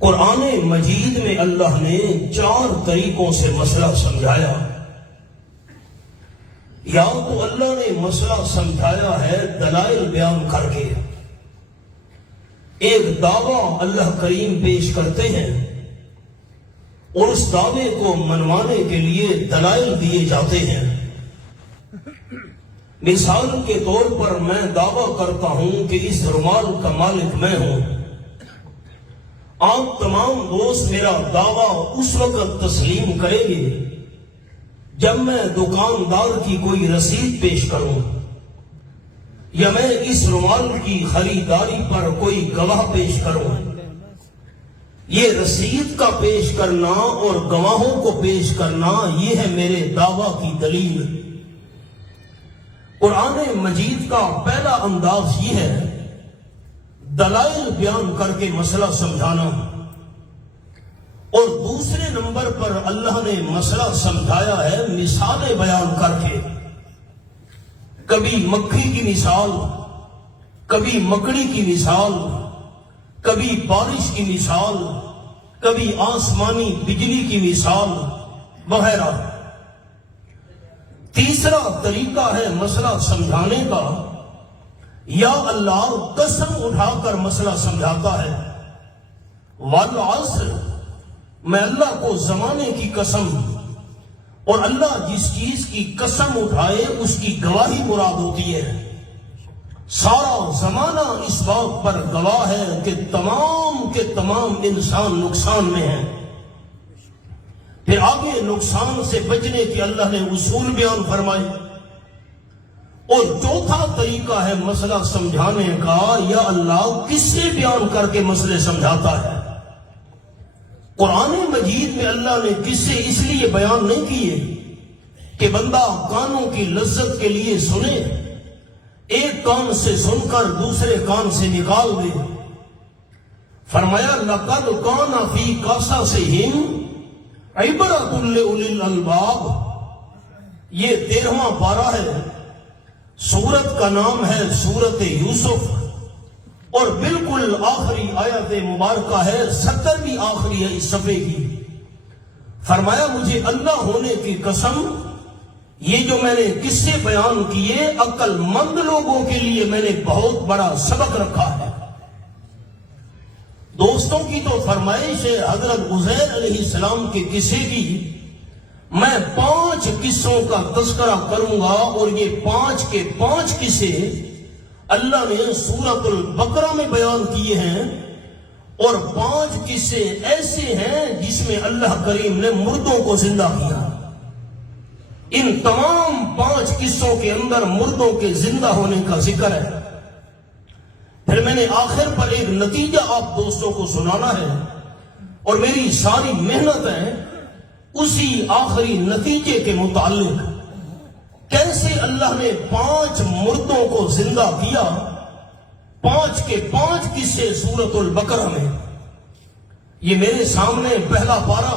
قرآن مجید میں اللہ نے 4 طریقوں سے مسئلہ سمجھایا. یا تو اللہ نے مسئلہ سمجھایا ہے دلائل بیان کر کے. ایک دعویٰ اللہ کریم پیش کرتے ہیں اور اس دعوے کو منوانے کے لیے دلائل دیے جاتے ہیں. مثال کے طور پر میں دعویٰ کرتا ہوں کہ اس رومال کا مالک میں ہوں. آپ تمام دوست میرا دعویٰ اس وقت تسلیم کریں گے جب میں دکاندار کی کوئی رسید پیش کروں یا میں اس رومال کی خریداری پر کوئی گواہ پیش کروں. یہ رسید کا پیش کرنا اور گواہوں کو پیش کرنا یہ ہے میرے دعویٰ کی دلیل. قرآن مجید کا پہلا انداز یہ ہے دلائل بیان کر کے مسئلہ سمجھانا، اور دوسرے نمبر پر اللہ نے مسئلہ سمجھایا ہے مثالیں بیان کر کے. کبھی مکھی کی مثال، کبھی مکڑی کی مثال، کبھی بارش کی مثال، کبھی آسمانی بجلی کی مثال وغیرہ. تیسرا طریقہ ہے مسئلہ سمجھانے کا، یا اللہ قسم اٹھا کر مسئلہ سمجھاتا ہے. والعصر، میں اللہ کو زمانے کی قسم، اور اللہ جس چیز کی قسم اٹھائے اس کی گواہی مراد ہوتی ہے. سارا زمانہ اس بات پر گواہ ہے کہ تمام کے تمام انسان نقصان میں ہیں. پھر آگے نقصان سے بچنے کے اللہ نے اصول بیان فرمائے. اور چوتھا طریقہ ہے مسئلہ سمجھانے کا، یا اللہ کس سے بیان کر کے مسئلے سمجھاتا ہے. قرآن مجید میں اللہ نے قصے اس لیے بیان نہیں کیے کہ بندہ کانوں کی لذت کے لیے سنے، ایک کان سے سن کر دوسرے کان سے نکال دے. فرمایا لَقَدْ كَانَ فِي قَصَصِهِمْ عِبْرَةٌ لِأُولِي الْأَلْبَابِ. یہ 13واں پارہ ہے. سورت کا نام ہے سورت یوسف، اور بالکل آخری آیت مبارکہ ہے، 70ویں آخری ہے اس صفحے کی. فرمایا مجھے اللہ ہونے کی قسم، یہ جو میں نے قصے بیان کیے عقل مند لوگوں کے لیے میں نے بہت بڑا سبق رکھا ہے. دوستوں کی تو فرمائش ہے حضرت عزیر علیہ السلام کے قصے کی. میں 5 قصوں کا تذکرہ کروں گا، اور یہ 5 کے 5 قصے اللہ نے سورۃ البقرہ میں بیان کیے ہیں. اور 5 قصے ایسے ہیں جس میں اللہ کریم نے مردوں کو زندہ کیا. ان تمام 5 قصوں کے اندر مردوں کے زندہ ہونے کا ذکر ہے. پھر میں نے آخر پر ایک نتیجہ آپ دوستوں کو سنانا ہے، اور میری ساری محنت ہے اسی آخری نتیجے کے متعلق. کیسے اللہ نے 5 مردوں کو زندہ کیا. 5 کے 5 قصے سورۃ البقرہ میں. یہ میرے سامنے پہلا پارہ،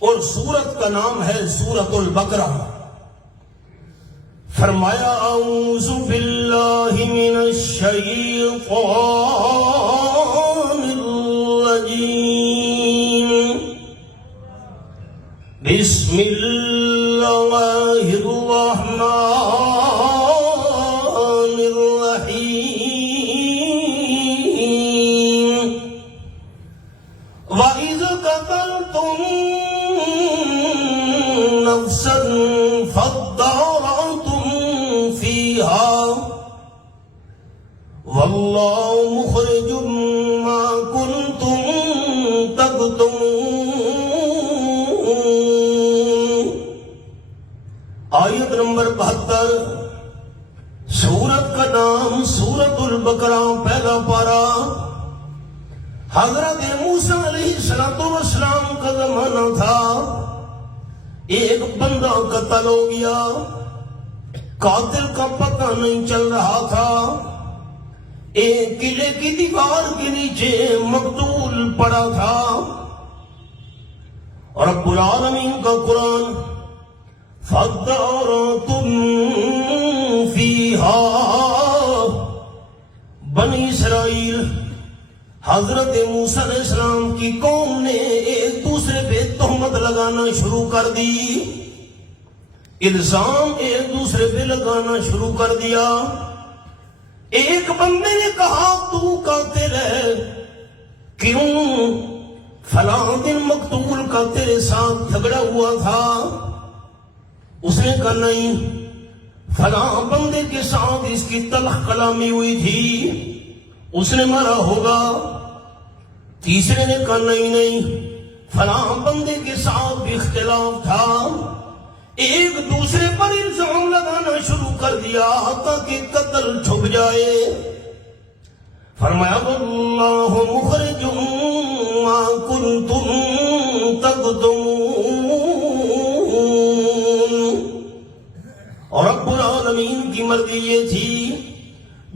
اور سورت کا نام ہے سورۃ البقرہ. فرمایا اعوذ باللہ من الشیطان الرجیم، بسم اللہ الرحمن الرحیم. وَإِذْ قَتَلْتُمْ نَفْسًا فَادَّارَأْتُمْ فِيهَا وَاللَّهُ مُخْرِجٌ مَا كُنْتُمْ تَكْتُمُونَ. آیت نمبر 72. سورت کا نام سورۃ البقرہ، پہلا پارہ. حضرت موسیٰ علیہ السلام کا زمانہ تھا. ایک بندہ قتل ہو گیا، قاتل کا پتہ نہیں چل رہا تھا. ایک قلعے کی دیوار کے نیچے مقتول پڑا تھا. رب العالمین کا قرآن فَادَّارَأْتُمْ فِيهَا. بنی اسرائیل حضرت موسیٰ علیہ السلام کی قوم نے ایک دوسرے پہ تہمت لگانا شروع کر دی، الزام ایک دوسرے پہ لگانا شروع کر دیا۔ ایک بندے نے کہا تو قاتل ہے، کیوں؟ فلاں دن مقتول کا تیرے ساتھ جھگڑا ہوا تھا۔ اس نے کہا نہیں، فلاں بندے کے ساتھ اس کی تلخ کلامی ہوئی تھی، اس نے مارا ہوگا۔ تیسرے نے کہا نہیں، فلاں بندے کے ساتھ بھی اختلاف تھا۔ ایک دوسرے پر الزام لگانا شروع کر دیا تاکہ قتل چھپ جائے۔ فرمایا واللہ مخرج ما کنتم تکتمون، اور رب العالمین کی مرضی یہ تھی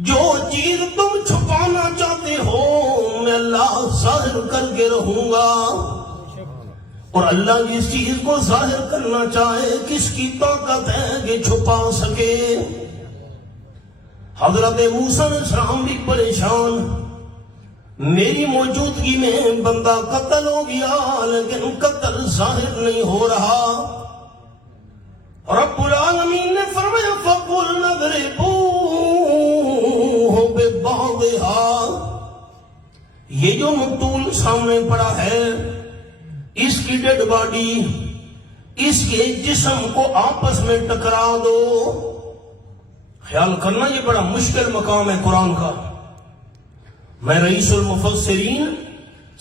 جو چیز تم چھپانا چاہتے ہو میں اللہ ظاہر کر کے رہوں گا، اور اللہ جس چیز کو ظاہر کرنا چاہے کس کی طاقت ہے کہ چھپا سکے۔ حضرت موسیٰ علیہ السلام بھی پریشان، میری موجودگی میں بندہ قتل ہو گیا لیکن قتل ظاہر نہیں ہو رہا۔ رب العالمین نے فرمایا فَقُلْنَا اضْرِبُوهُ بِبَعْضِهَا، یہ جو مقتول سامنے پڑا ہے اس کی ڈیڈ باڈی، اس کے جسم کو آپس میں ٹکرا دو۔ خیال کرنا یہ بڑا مشکل مقام ہے قرآن کا۔ میں رئیس المفسرین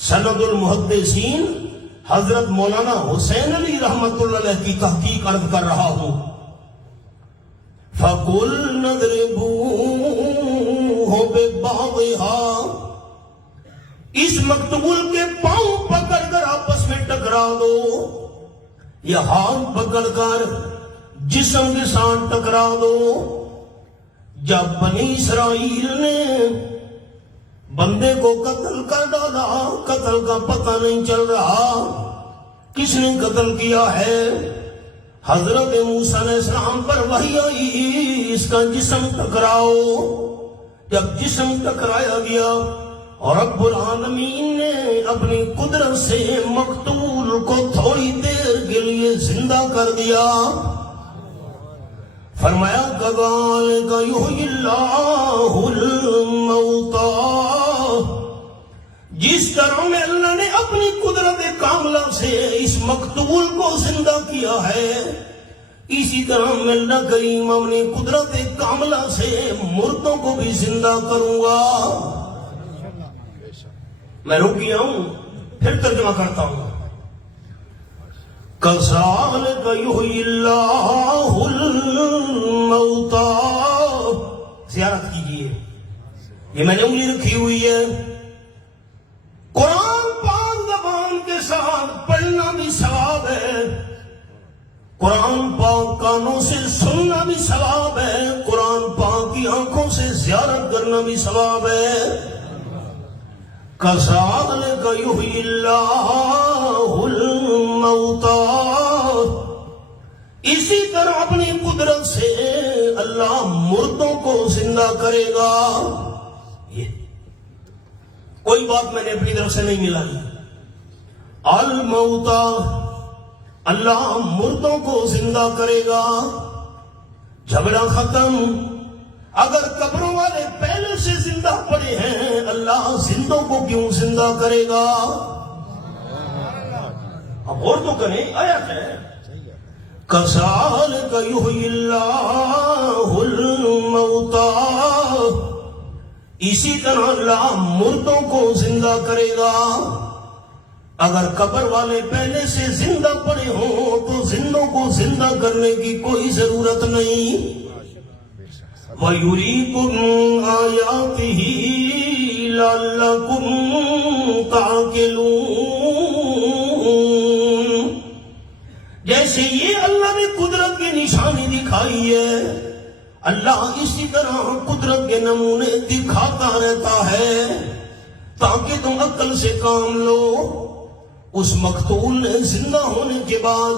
سند المحدثین حضرت مولانا حسین علی رحمت اللہ علیہ کی تحقیق عرض کر رہا ہوں۔ فَقُلْنَا اضْرِبُوهُ بِبَعْضِهَا، اس مقتول کے پاؤں پکڑ کر آپس میں ٹکرا دو، یا ہاتھ پکڑ کر جسم کے ساتھ ٹکرا دو۔ جب بنی اسرائیل نے بندے کو قتل کر ڈالا، قتل کا پتہ نہیں چل رہا کس نے قتل کیا ہے، حضرت موسیٰ علیہ السلام پر وحی آئی اس کا جسم ٹکراؤ۔ جب جسم ٹکرایا گیا اور رب العالمین نے اپنی قدرت سے مقتول کو تھوڑی دیر کے لیے زندہ کر دیا۔ فرمایا کذالک یحیی اللہ الموتی، جس طرح میں اللہ نے اپنی قدرت کاملہ سے اس مقتول کو زندہ کیا ہے، اسی طرح میں اللہ کریم اپنی قدرت کاملہ سے مردوں کو بھی زندہ کروں گا۔ میں رک گیا ہوں، پھر ترجمہ کرتا ہوں۔ کذالک یحیی اللہ الموتی، زیارت کیجئے، یہ میں نے انگلی رکھی ہوئی ہے۔ قرآن پاک زبان کے ساتھ پڑھنا بھی ثواب ہے، قرآن پاک کانوں سے سننا بھی ثواب ہے، قرآن پاک کی آنکھوں سے زیارت کرنا بھی ثواب ہے۔ کذالک یحیی اللہ الموتی، اسی طرح اپنی قدرت سے اللہ مردوں کو زندہ کرے گا۔ یہ کوئی بات میں نے اپنی طرف سے نہیں ملائی۔ الموتی، اللہ مردوں کو زندہ کرے گا۔ جھگڑا ختم۔ اگر قبروں والے پہلے سے زندہ پڑے ہیں اللہ زندوں کو کیوں زندہ کرے گا؟ اب اور تو کریں، آیت ہے کذالک یحیی اللہ الموتی، اسی طرح اللہ مردوں کو زندہ کرے گا۔ اگر قبر والے پہلے سے زندہ پڑے ہوں تو زندوں کو زندہ کرنے کی کوئی ضرورت نہیں۔ وَيُرِيكُمْ آيَاتِهِ لَعَلَّكُمْ تَعْقِلُونَ، جیسے یہ اللہ نے قدرت کی نشانی دکھائی ہے، اللہ اسی طرح قدرت کے نمونے دکھاتا رہتا ہے تاکہ تم عقل سے کام لو۔ اس مقتول نے زندہ ہونے کے بعد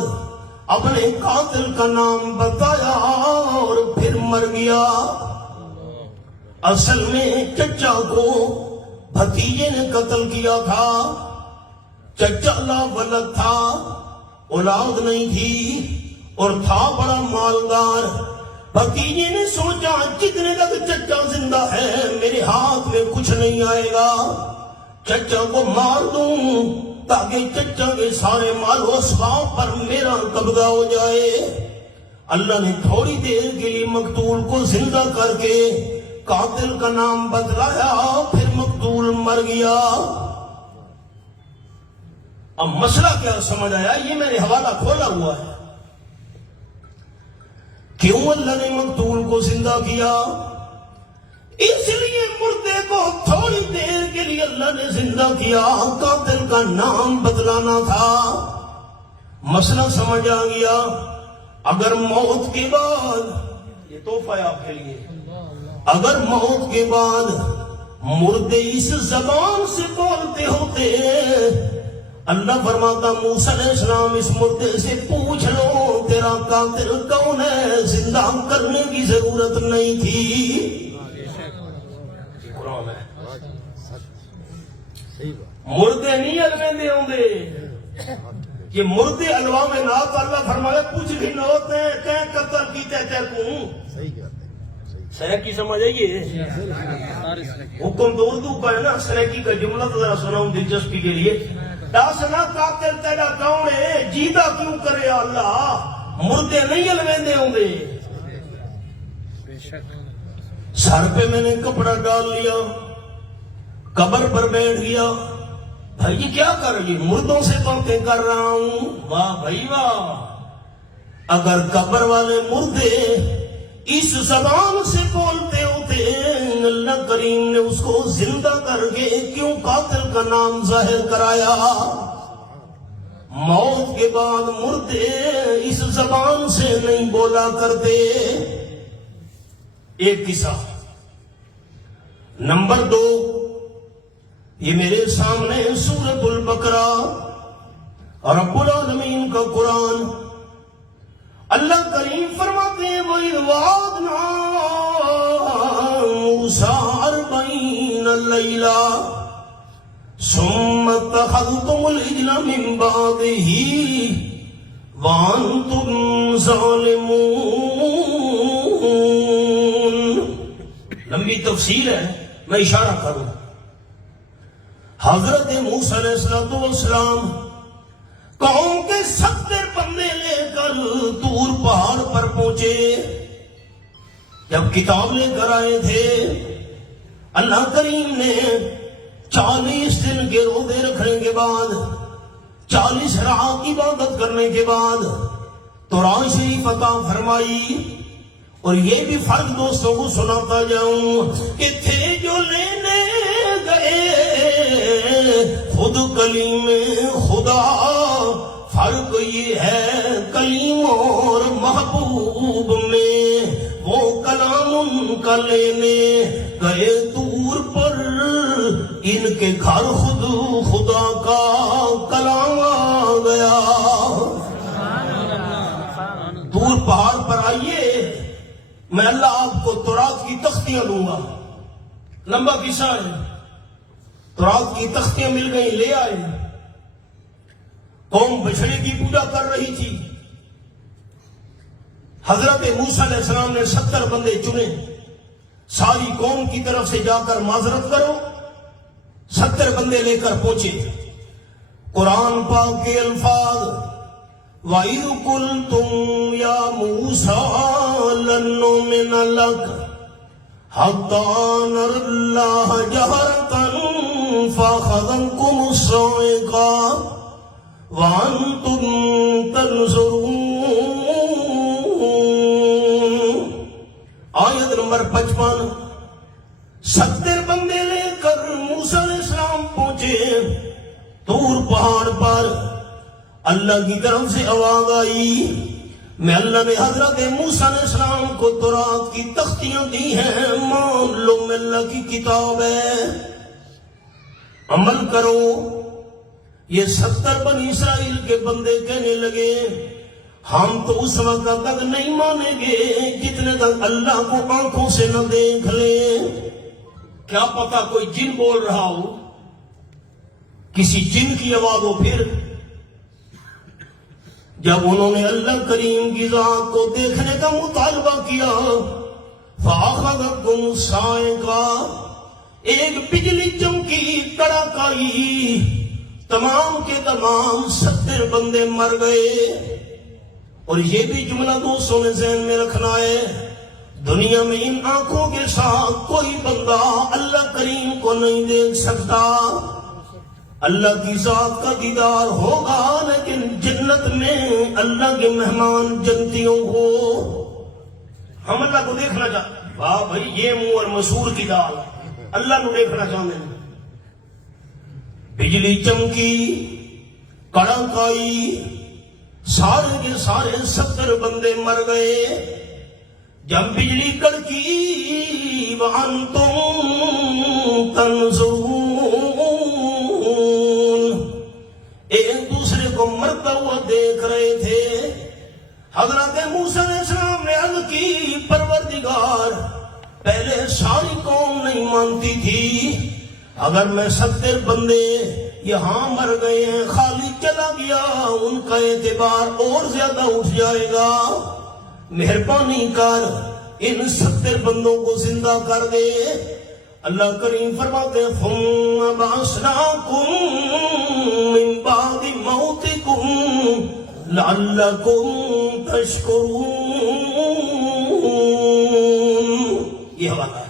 اپنے قاتل کا نام بتایا اور پھر مر گیا۔ اصل میں چچا کو بھتیجے نے قتل کیا تھا، چچا لا ولد تھا، اولاد نہیں تھی اور تھا بڑا مالدار۔ بھتیجے نے سوچا جتنے تک چچا زندہ ہے میرے ہاتھ میں کچھ نہیں آئے گا، چچا کو مار دوں تاکہ چچا کے سارے مال و اسباب پر میرا قبضہ ہو جائے۔ اللہ نے تھوڑی دیر کے لیے مقتول کو زندہ کر کے قاتل کا نام بتلایا، پھر مقتول مر گیا۔ اب مسئلہ کیا سمجھ آیا؟ یہ میں نے حوالہ کھولا ہوا ہے۔ کیوں اللہ نے مقتول کو زندہ کیا؟ اس لیے مردے کو تھوڑی دیر کے لیے اللہ نے زندہ کیا، قاتل کا نام بتلانا تھا۔ مسئلہ سمجھ آ گیا۔ اگر موت کے بعد، یہ تحفہ ہے آپ کے لیے، اگر موت کے بعد مردے اس زبان سے بولتے ہوتے، اللہ فرماتا موسیٰ علیہ السلام اس مردے سے پوچھ لو تیرا قاتل کون ہے، زندہ کرنے کی ضرورت نہیں تھی۔ مردے نہیں الویندے ہوں گے، یہ مردے الوا میں نہ تو اللہ فرمائے پوچھ بھی نہ ہوتے ہیں کہ قتل کی تیتے کوں سریکی سمجھ آئیے۔ حکم تو اردو کا ہے نا، سریکی کا جملہ تو ذرا سناؤں دلچسپی کے لیے۔ داسنا قاتل تیرا کون ہے، جیدہ کیوں کرے اللہ، مردے نہیں الویندے ہوں گے۔ سر پہ میں نے کپڑا ڈال لیا، قبر پر بیٹھ گیا، بھائی یہ کیا کر رہی، مردوں سے باتیں کر رہا ہوں۔ واہ بھائی واہ، اگر قبر والے مردے اس زبان سے بولتے ہوتے، اللہ کریم نے اس کو زندہ کر کے کیوں قاتل کا نام ظاہر کرایا؟ موت کے بعد مردے اس زبان سے نہیں بولا کرتے۔ ایک قصہ۔ نمبر 2، یہ میرے سامنے سورۃ البقرہ رب العالمین کا قرآن، اللہ کریم فرماتے ہیں وَإِذْ وَعَدْنَا مُوسَىٰ 40 لَيْلَةً ثُمَّ اتَّخَذْتُمُ الْعِجْلَ مِن بَعْدِهِ وَأَنْتُمْ ظَالِمُونَ۔ لمبی تفصیل ہے، میں اشارہ کروں۔ حضرت موسیٰ علیہ السلام قوم کے 70 بندے لے کر طور پہاڑ پر پہنچے۔ جب کتاب لے کر آئے تھے، اللہ کریم نے 40 دن کے روزے رکھنے کے بعد، 40 رات عبادت کرنے کے بعد تورات شریف عطا فرمائی۔ اور یہ بھی فرق دوستوں کو سناتا جاؤں کہ تھے جو لینے گئے خود کلیم خدا، فرق یہ ہے کلیم اور محبوب میں، وہ کلام ان کا لینے گئے طور پر، ان کے گھر خود خدا کا کلام آ گیا۔ طور پہاڑ پر آئیے، میں اللہ آپ کو تورات کی تختیاں دوں گا۔ لمبا قصہ ہے، تورات کی تختیاں مل گئی، لے آئے۔ قوم بچھڑے کی پوجا کر رہی تھی۔ حضرت موسیٰ علیہ السلام نے 70 بندے چنے، ساری قوم کی طرف سے جا کر معذرت کرو۔ 70 بندے لے کر پہنچے۔ قرآن پاک کے الفاظ وَإِذْ قُلْتُمْ يَا مُوسَىٰ لَن نُّؤْمِنَ لَكَ حَتَّىٰ نَرَى اللَّهَ جَهْرَةً فَأَخَذَتْكُمُ الصَّاعِقَةُ وَأَنْتُمْ تَنظُرُونَ۔ آیت نمبر 55۔ 70 بندے لے کر موسیٰ علیہ السلام پہنچے طور پہاڑ پر۔ اللہ کی طرف سے آواز آئی، میں اللہ نے حضرت موسیٰ علیہ السلام کو تورات کی تختیاں دی ہیں، مان لو میں اللہ کی کتاب ہے، عمل کرو۔ یہ 70 بنی اسرائیل کے بندے کہنے لگے ہم تو اس وقت تک نہیں مانیں گے جتنے تک اللہ کو آنکھوں سے نہ دیکھ لیں۔ کیا پتا کوئی جن بول رہا ہو، کسی جن کی آواز ہو۔ پھر جب انہوں نے اللہ کریم کی ذات کو دیکھنے کا مطالبہ کیا، فَأَخَذَتْهُمُ الصَّاعِقَةُ، ایک بجلی چمکی، کڑاکائی، تمام کے تمام 70 بندے مر گئے۔ اور یہ بھی جملہ دوستوں نے ذہن میں رکھنا ہے، دنیا میں ان آنکھوں کے ساتھ کوئی بندہ اللہ کریم کو نہیں دیکھ سکتا۔ اللہ کی ذات کا دیدار ہوگا، لیکن جنت میں اللہ کے مہمان جنتیوں کو، ہم اللہ کو دیکھنا چاہتے ہیں۔ واہ بھائی، یہ منہ اور مسور کی دال، اللہ کو دیکھنا چاہتے ہیں۔ بجلی چمکی، کڑاکائی، سارے کے سارے 70 بندے مر گئے۔ جب بجلی کڑکی، وَأَنْتُمْ تَنْظُرُونَ، ایک دوسرے کو مرتا ہوا دیکھ رہے تھے۔ حضرت موسیٰ علیہ السلام نے عرض کی، پروردگار، پہلے ساری قوم نہیں مانتی تھی، اگر میں 70 بندے یہاں مر گئے ہیں، خالی چلا گیا، ان کا اعتبار اور زیادہ اٹھ جائے گا، مہربانی کر ان 70 بندوں کو زندہ کر دے۔ اللہ کریم فرماتے ہیں، ثُمَّ بَعَثْنَاكُم مِّن بَعْدِ مَوْتِكُمْ لَعَلَّكُمْ تَشْكُرُونَ۔ یہ حوالہ ہے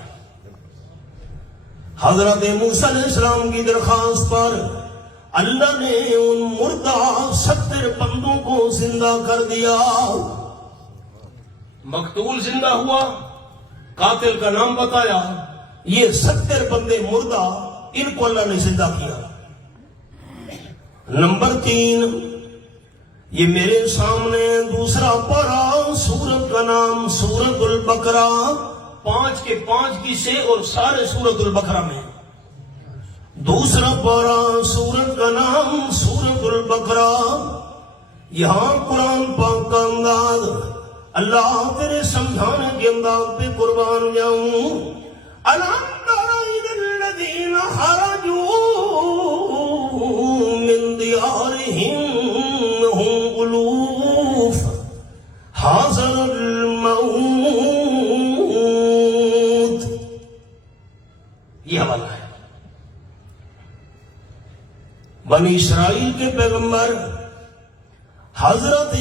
حضرت موسیٰ علیہ السلام کی درخواست پر اللہ نے ان مردہ 70 بندوں کو زندہ کر دیا۔ مقتول زندہ ہوا، قاتل کا نام بتایا، یہ 70 بندے مردہ، ان کو اللہ نے زندہ کیا۔ نمبر 3، یہ میرے سامنے دوسرا پارہ، سورت کا نام سورت البقرہ، 5 کے 5 قصے اور سارے سورت البقرہ میں۔ دوسرا پارہ سورت کا نام سورت البقرہ، یہاں قرآن پاک کا انداز، اللہ تیرے سمجھانے کے انداز پہ قربان جاؤں۔ أَلَمْ تَرَ إِلَى الَّذِينَ خَرَجُوا مِنْ دِيَارِهِمْ وَهُمْ أُلُوفٌ حَذَرَ الْمَوْتِ، یہ حوالہ ہے۔ بنی اسرائیل کے پیغمبر حضرت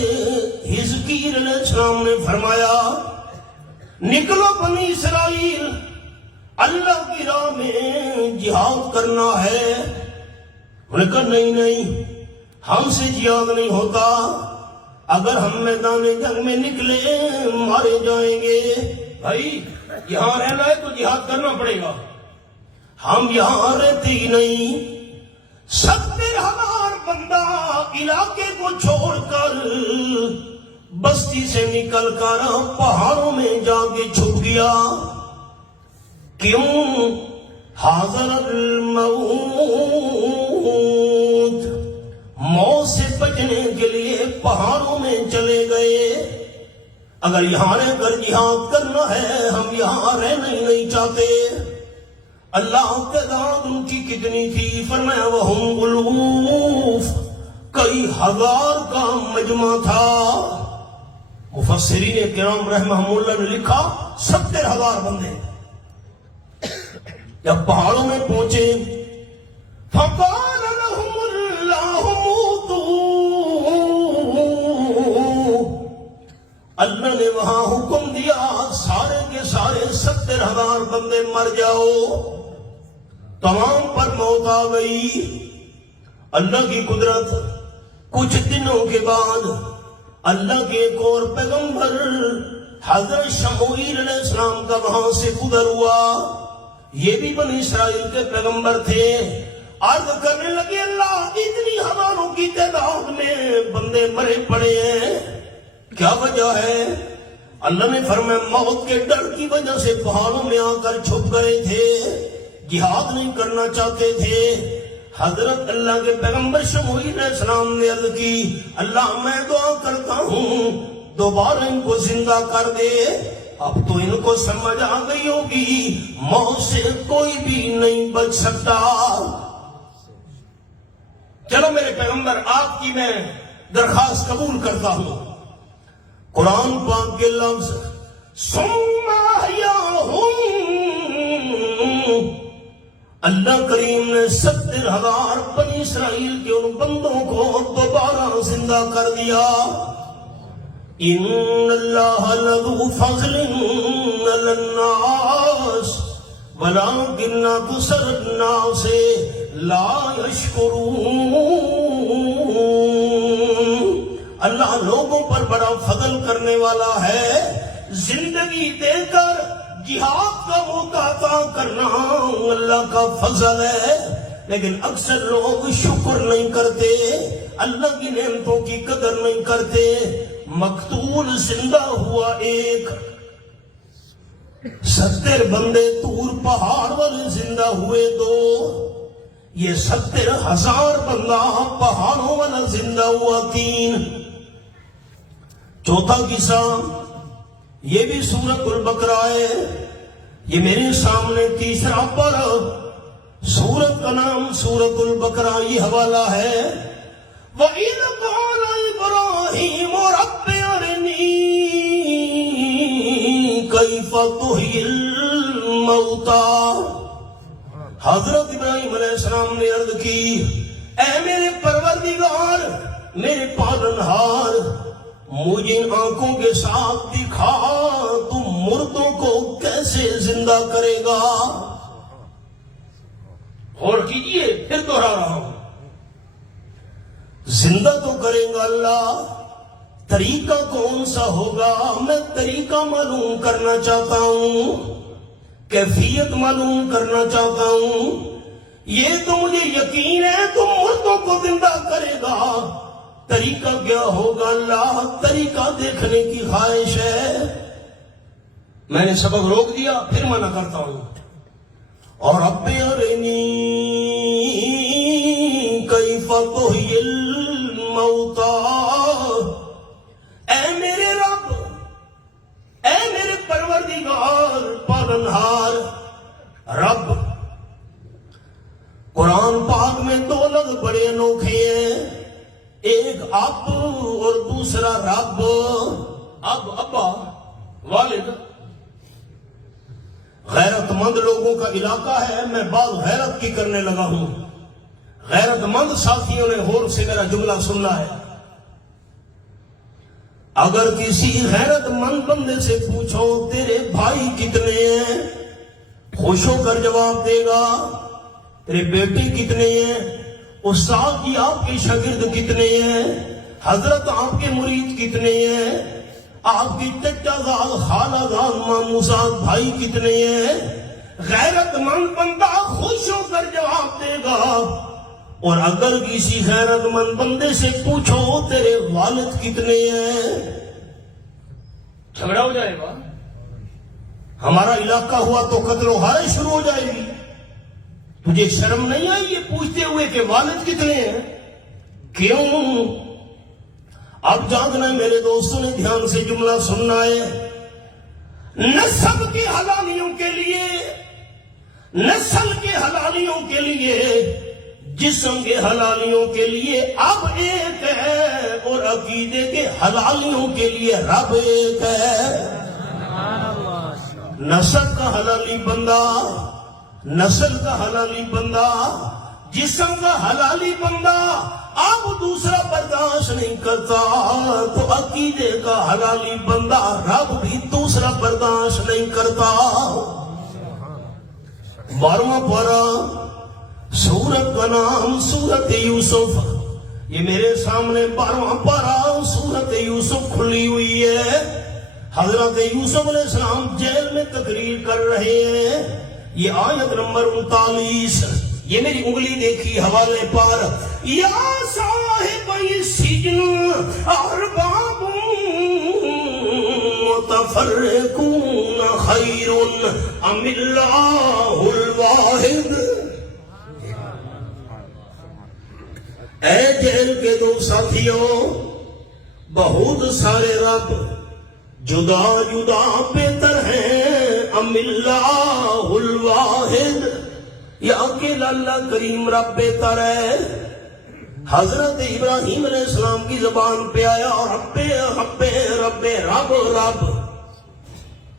حزقیل علیہ السلام نے فرمایا، نکلو بنی اسرائیل، اللہ کی راہ میں جہاد کرنا ہے۔ انہوں نے کہا نہیں، ہم سے جہاد نہیں ہوتا، اگر ہم میدان جنگ میں نکلے مارے جائیں گے۔ بھائی یہاں رہنا ہے تو جہاد کرنا پڑے گا، ہم یہاں رہتے ہی نہیں۔ 70,000 بندہ علاقے کو چھوڑ کر بستی سے نکل کر پہاڑوں میں جا کے چھپ گیا۔ کیوں؟ حاضر الموت، موت سے بچنے کے لیے پہاڑوں میں چلے گئے۔ اگر یہاں رہ کر جہاد کرنا ہے، ہم یہاں رہنا ہی نہیں چاہتے۔ اللہ تعداد ان کی کتنی تھی؟ فرمایا وَهُمْ أُلُوفٌ، کئی ہزار کا مجمع تھا۔ مفسرین کرام رحمہم اللہ نے لکھا 70,000 بندے۔ جب پہاڑوں میں پہنچے، فَقَالَ لَهُمُ اللَّهُ مُوتُوا، اللہ نے وہاں حکم دیا سارے کے سارے 70,000 بندے مر جاؤ۔ تمام پر موت آ گئی۔ اللہ کی قدرت، کچھ دنوں کے بعد اللہ کے ایک اور پیغمبر حضرت شموئیل علیہ السلام کا وہاں سے گزر ہوا، یہ بھی بنی اسرائیل کے پیغمبر تھے۔ عرض کرنے لگے، اللہ اتنی ہزاروں کی تعداد میں بندے مرے پڑے ہیں، کیا وجہ ہے؟ اللہ نے فرمایا موت کے ڈر کی وجہ سے پہاڑوں میں آ کر چھپ گئے تھے، جہاد نہیں کرنا چاہتے تھے۔ حضرت اللہ کے پیغمبر شموئیل علیہ السلام نے عرض کی، اللہ میں دعا کرتا ہوں دوبارہ ان کو زندہ کر دے۔ اب تو ان کو سمجھ آ گئی ہوگی موت سے کوئی بھی نہیں بچ سکتا. چلو میرے پیغمبر آپ کی میں درخواست قبول کرتا ہوں. قرآن پاک کے لفظ ثم احیاہم، اللہ کریم نے 70,000 بنی اسرائیل کے ان بندوں کو دوبارہ زندہ کر دیا. ان اللہ لذو فضل علی الناس ولکن اکثر الناس لا یشکرون. اللہ لوگوں پر بڑا فضل کرنے والا ہے. زندگی دے کر جہاد کا موقع عطا کرنا اللہ کا فضل ہے، لیکن اکثر لوگ شکر نہیں کرتے، اللہ کی نعمتوں کی قدر نہیں کرتے. مقتول زندہ ہوا ایک، 70 بندے طور پہاڑ والے زندہ ہوئے 2، یہ 70,000 بندہ پہاڑوں والا زندہ ہوا 3. چوتھا قصہ یہ بھی سورۃ البقرہ ہے، یہ میرے سامنے تیسرا پارہ، سورت کا نام سورۃ البقرہ، یہ حوالہ ہے. وَإِذْ قَالَ إِبْرَاهِيمُ رَبِّ أَرِنِي كَيْفَ تُحْيِي الْمَوْتَى. حضرت ابراہیم علیہ السلام نے عرض کی، اے میرے پروردگار، میرے پالنہار، مجھے آنکھوں کے ساتھ دکھا تم مردوں کو کیسے زندہ کرے گا. اور کیجئے، پھر دوہرا رہا ہوں، زندہ تو کرے گا اللہ، طریقہ کون سا ہوگا؟ میں طریقہ معلوم کرنا چاہتا ہوں، کیفیت معلوم کرنا چاہتا ہوں. یہ تو مجھے یقین ہے تم مردوں کو زندہ کرے گا، طریقہ کیا ہوگا اللہ؟ طریقہ دیکھنے کی خواہش ہے. میں نے سبق روک دیا، پھر منع کرتا ہوں. اور رب ارنی کیف تحیی الموتی، اے میرے رب، اے میرے پروردگار پالنہار رب. قرآن پاک میں 2 لفظ بڑے انوکھے ہیں، ایک اب اور دوسرا رب. اب ابا، والد. غیرت مند لوگوں کا علاقہ ہے، میں بات غیرت کی کرنے لگا ہوں. غیرت مند ساتھیوں نے غور سے میرا جملہ سننا ہے. اگر کسی غیرت مند بندے سے پوچھو تیرے بھائی کتنے ہیں، خوش ہو کر جواب دے گا. تیرے بیٹے کتنے ہیں، استاد جی آپ کے شاگرد کتنے ہیں، حضرت آپ کے مرید کتنے ہیں، آپ کی چچا زاد، خالہ زاد، ماموں زاد بھائی کتنے ہیں. غیرت مند بندہ خوش ہو کر جواب دے گا. اور اگر کسی غیرت مند بندے سے پوچھو تیرے والد کتنے ہیں، جھگڑا ہو جائے گا. ہمارا علاقہ ہوا تو قتل و غارت شروع ہو جائے گی. تجھے شرم نہیں آئی یہ پوچھتے ہوئے کہ والد کتنے ہیں؟ کیوں؟ اب جاننا ہے میرے دوستوں نے، دھیان سے جملہ سننا ہے. نسب کی حلالیوں کے لیے، نسل کے حلالیوں کے لیے، جسم کے حلالیوں کے لیے اب ایک ہے، اور عقیدے کے حلالیوں کے لیے رب ایک ہے. نسب کا حلالی بندہ، نسل کا حلالی بندہ، جسم کا حلالی بندہ اب دوسرا برداشت نہیں کرتا، تو عقیدے کا حلالی بندہ رب بھی دوسرا برداشت نہیں کرتا. 12واں پارہ، سورت کا نام سورت یوسف، یہ میرے سامنے 12واں پارہ سورت یوسف کھلی ہوئی ہے. حضرت یوسف علیہ السلام جیل میں تقریر کر رہے ہیں. یہ آیت نمبر 39، یہ میری انگلی دیکھی حوالے پر. یا صاحب السجن ارباب متفرقون خیر ام اللہ الواحد. اے جیل کے 2 ساتھیوں، بہت سارے رب جدا جدا بہتر ہے ام اللہ الواحد، یا اکیلا اللہ کریم رب بہتر ہے؟ حضرت ابراہیم علیہ السلام کی زبان پہ آیا رب رب رب رب رب،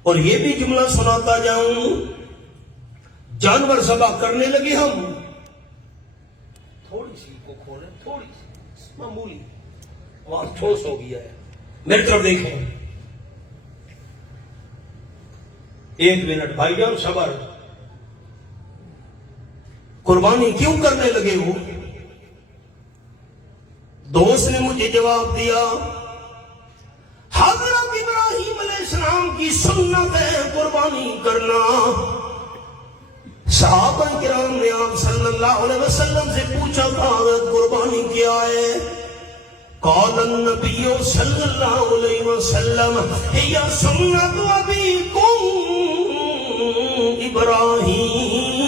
اور یہ بھی جملہ سناتا جاؤں، جانور ذبح کرنے لگے ہم، تھوڑی سی کو کھولیں، تھوڑی سی معمولی، وہاں ٹھوس ہو گیا ہے، میری طرف دیکھیں، ایک منٹ بھائی جان صبر، قربانی کیوں کرنے لگے ہو؟ دوست نے مجھے جواب دیا حضرت ابراہیم علیہ السلام کی سنت ہے قربانی کرنا۔ صحابہ کرام نے آپ صلی اللہ علیہ وسلم سے پوچھا تھا قربانی کیا ہے؟ قال النبی صلی اللہ علیہ وسلم ہی سنت ابیکم ابراہیم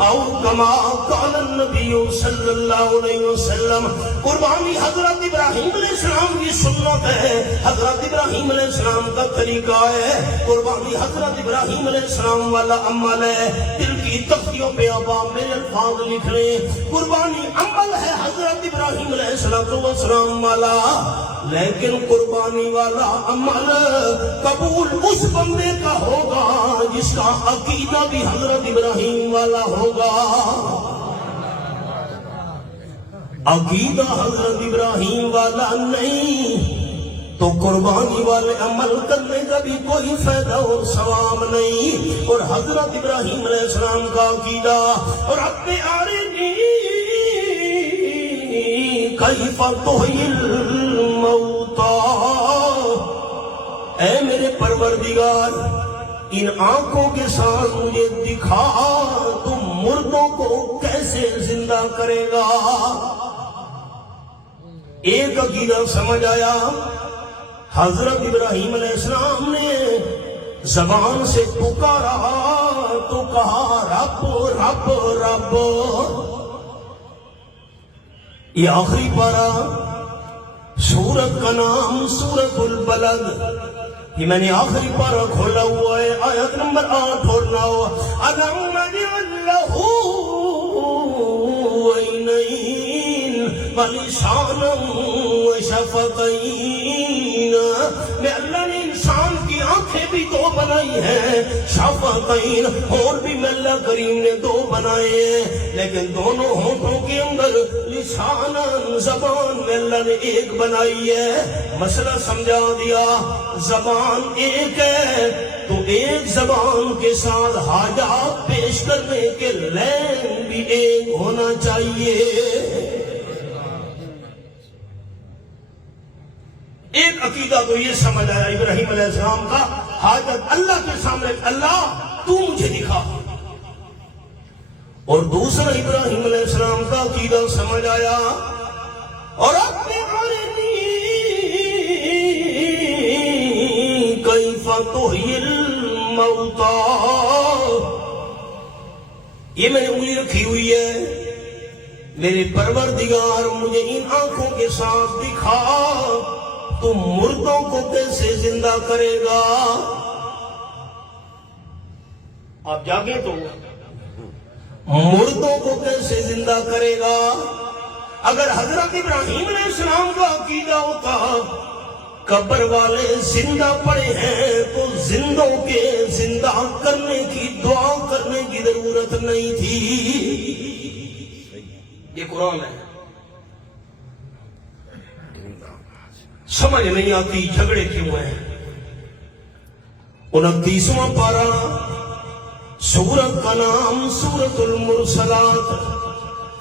او کما قال النبی صلی اللہ علیہ وسلم، قربانی حضرت ابراہیم علیہ السلام کی سنت ہے، حضرت ابراہیم علیہ السلام کا طریقہ ہے، قربانی حضرت ابراہیم علیہ السلام والا عمل ہے۔ دل کی تختیوں پہ اب آپ میرے الفاظ لکھ لیں، قربانی عمل ہے حضرت ابراہیم علیہ السلام والا، لیکن قربانی والا عمل قبول اس بندے کا ہوگا جس کا عقیدہ بھی حضرت ابراہیم والا ہوگا۔ عقیدہ حضرت ابراہیم والا نہیں تو قربانی والے عمل کرنے کا بھی کوئی فائدہ اور ثواب نہیں۔ اور حضرت ابراہیم علیہ السلام کا عقیدہ اور اپنے آرینی کیف تحیی الموتی، اے میرے پروردگار ان آنکھوں کے ساتھ مجھے دکھا تم مردوں کو کیسے زندہ کرے گا۔ ایک عقیدہ سمجھ آیا، حضرت ابراہیم علیہ السلام نے زبان سے پکارا تو کہا رب رب رب۔ یہ آخری پارہ سورت کا نام سورت البلد، یہ میں نے آخری پارہ کھولا ہوا ہے، آیت نمبر 8 اور 9۔ أَلَمْ نَجْعَل لَّهُ عَيْنَيْنِ وَلِسَانًا وَشَفَتَيْنِ، میں اللہ نے انسان کی آنکھیں بھی دو بنائی ہیں، شفتین اور بھی میں اللہ کریم نے دو بنائے ہیں، لیکن دونوں ہونٹوں کے اندر لساناً زبان میں اللہ نے ایک بنائی ہے۔ مسئلہ سمجھا دیا، زبان ایک ہے تو ایک زبان کے ساتھ حاجات پیش کرنے کے لین بھی ایک ہونا چاہیے۔ ایک عقیدہ تو یہ سمجھ آیا ابراہیم علیہ السلام کا، حاجت اللہ کے سامنے، اللہ تو مجھے دکھا۔ اور دوسرا ابراہیم علیہ السلام کا عقیدہ سمجھ آیا، اور اپنے آرینی کیف تحیی الموتی، یہ میں نے انگلی رکھی ہوئی ہے، میرے پروردگار مجھے ان آنکھوں کے ساتھ دکھا تم مردوں کو کیسے زندہ کرے گا۔ آپ جاگیں تو مردوں کو کیسے زندہ کرے گا؟ اگر حضرت ابراہیم علیہ السلام کا عقیدہ ہوتا قبر والے زندہ پڑے ہیں تو زندوں کے زندہ کرنے کی دعا کرنے کی ضرورت نہیں تھی۔ یہ قرآن ہے، سمجھ نہیں آتی جھگڑے کیوں ہیں۔ 29واں پارہ سورت کا نام سورت المرسلات،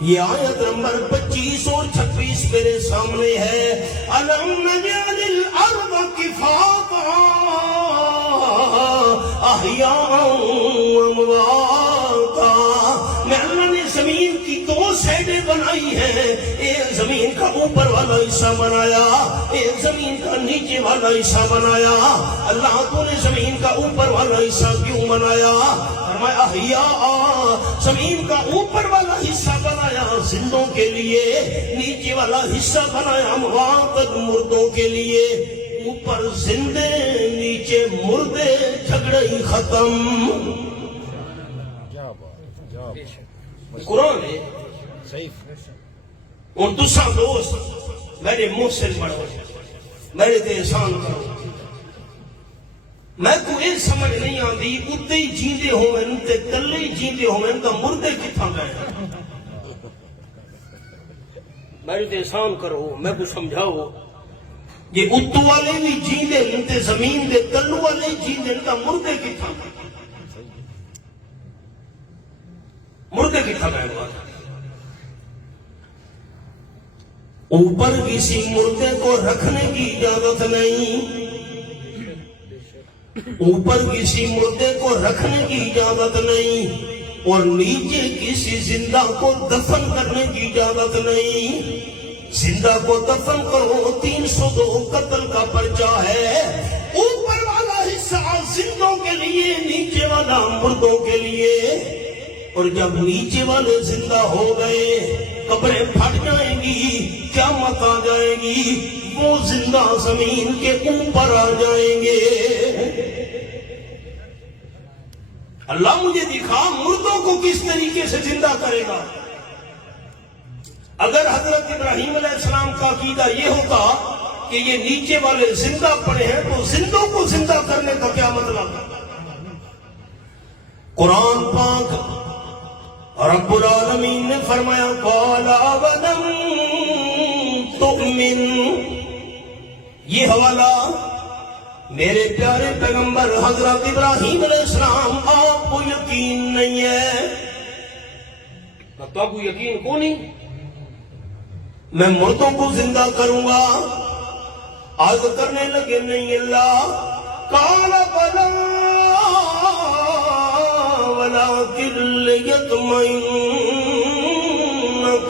یہ آیت نمبر 25 اور 26 میرے سامنے ہے۔ أَلَمْ نَجْعَلِ الْأَرْضَ كِفَاتًا أَحْيَاءً وَأَمْوَاتًا، میں اللہ نے زمین کی دو سائڈیں بنائی ہیں، ایک زمین کا اوپر والا حصہ بنایا، ایک زمین کا نیچے والا حصہ بنایا۔ اللہ تو نے زمین کا اوپر والا حصہ کیوں بنایا؟ فرمایا احیاء، زمین کا اوپر والا حصہ بنایا زندوں کے لیے، نیچے والا حصہ بنایا مواقع مردوں کے لیے، اوپر زندے نیچے مردے، جھگڑا ہی ختم۔ قرآن ہے اور دوسرا دوست میرے محسن بڑھو، میرے تے احسان کرو، میں کو یہ سمجھ نہیں آتی اتنے ہی جیندے ہوئے تے تلے ہی جیندے ہوئے تو مردے کتھاں گئے؟ میرے تے احسان کرو، میں کو سمجھاؤ، یہ اتو والے بھی جیندے تے زمین دے تلو والے جیندے تو مردے کتھاں گئے؟ مردے کتھاں گئے بات؟ اوپر کسی مردے کو رکھنے کی اجازت نہیں، اوپر کسی مردے کو رکھنے کی اجازت نہیں، اور نیچے کسی زندہ کو دفن کرنے کی اجازت نہیں۔ زندہ کو دفن کرو 302 قتل کا پرچہ ہے، اوپر والا حصہ زندوں کے لیے، نیچے والا مردوں کے لیے۔ اور جب نیچے والے زندہ ہو گئے قبریں پھٹ جائیں گی، قیامت آ جائے گی، وہ زندہ زمین کے اوپر آ جائیں گے۔ اللہ مجھے دکھا مردوں کو کس طریقے سے زندہ کرے گا۔ اگر حضرت ابراہیم علیہ السلام کا عقیدہ یہ ہوتا کہ یہ نیچے والے زندہ پڑے ہیں تو زندوں کو زندہ کرنے کا کیا مطلب؟ قرآن پاک رب العالمین نے فرمایا قَالَ أَوَلَمْ تُؤْمِنْ، یہ حوالہ میرے پیارے پیغمبر حضرت ابراہیم علیہ السلام، آپ کو یقین نہیں ہے؟ تو آپ کو یقین کو نہیں؟ میں مردوں کو زندہ کروں گا۔ عرض کرنے لگے نہیں اللہ، قَالَ بَلَىٰ وَلَٰكِن لِّيَطْمَئِنَّ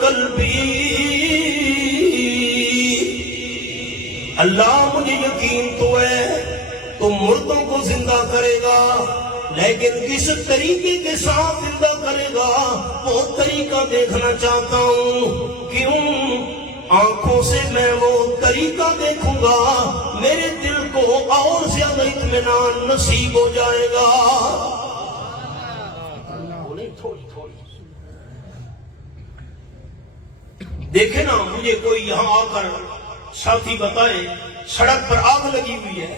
قَلْبِي، اللہ مجھے یقین تو ہے تو مردوں کو زندہ کرے گا، لیکن کس طریقے کے ساتھ زندہ کرے گا وہ طریقہ دیکھنا چاہتا ہوں۔ کیوں؟ آنکھوں سے میں وہ طریقہ دیکھوں گا میرے دل کو اور زیادہ اطمینان نصیب ہو جائے گا۔ دیکھیں نا، مجھے کوئی یہاں آ کر ساتھی بتائے سڑک پر آگ لگی ہوئی ہے،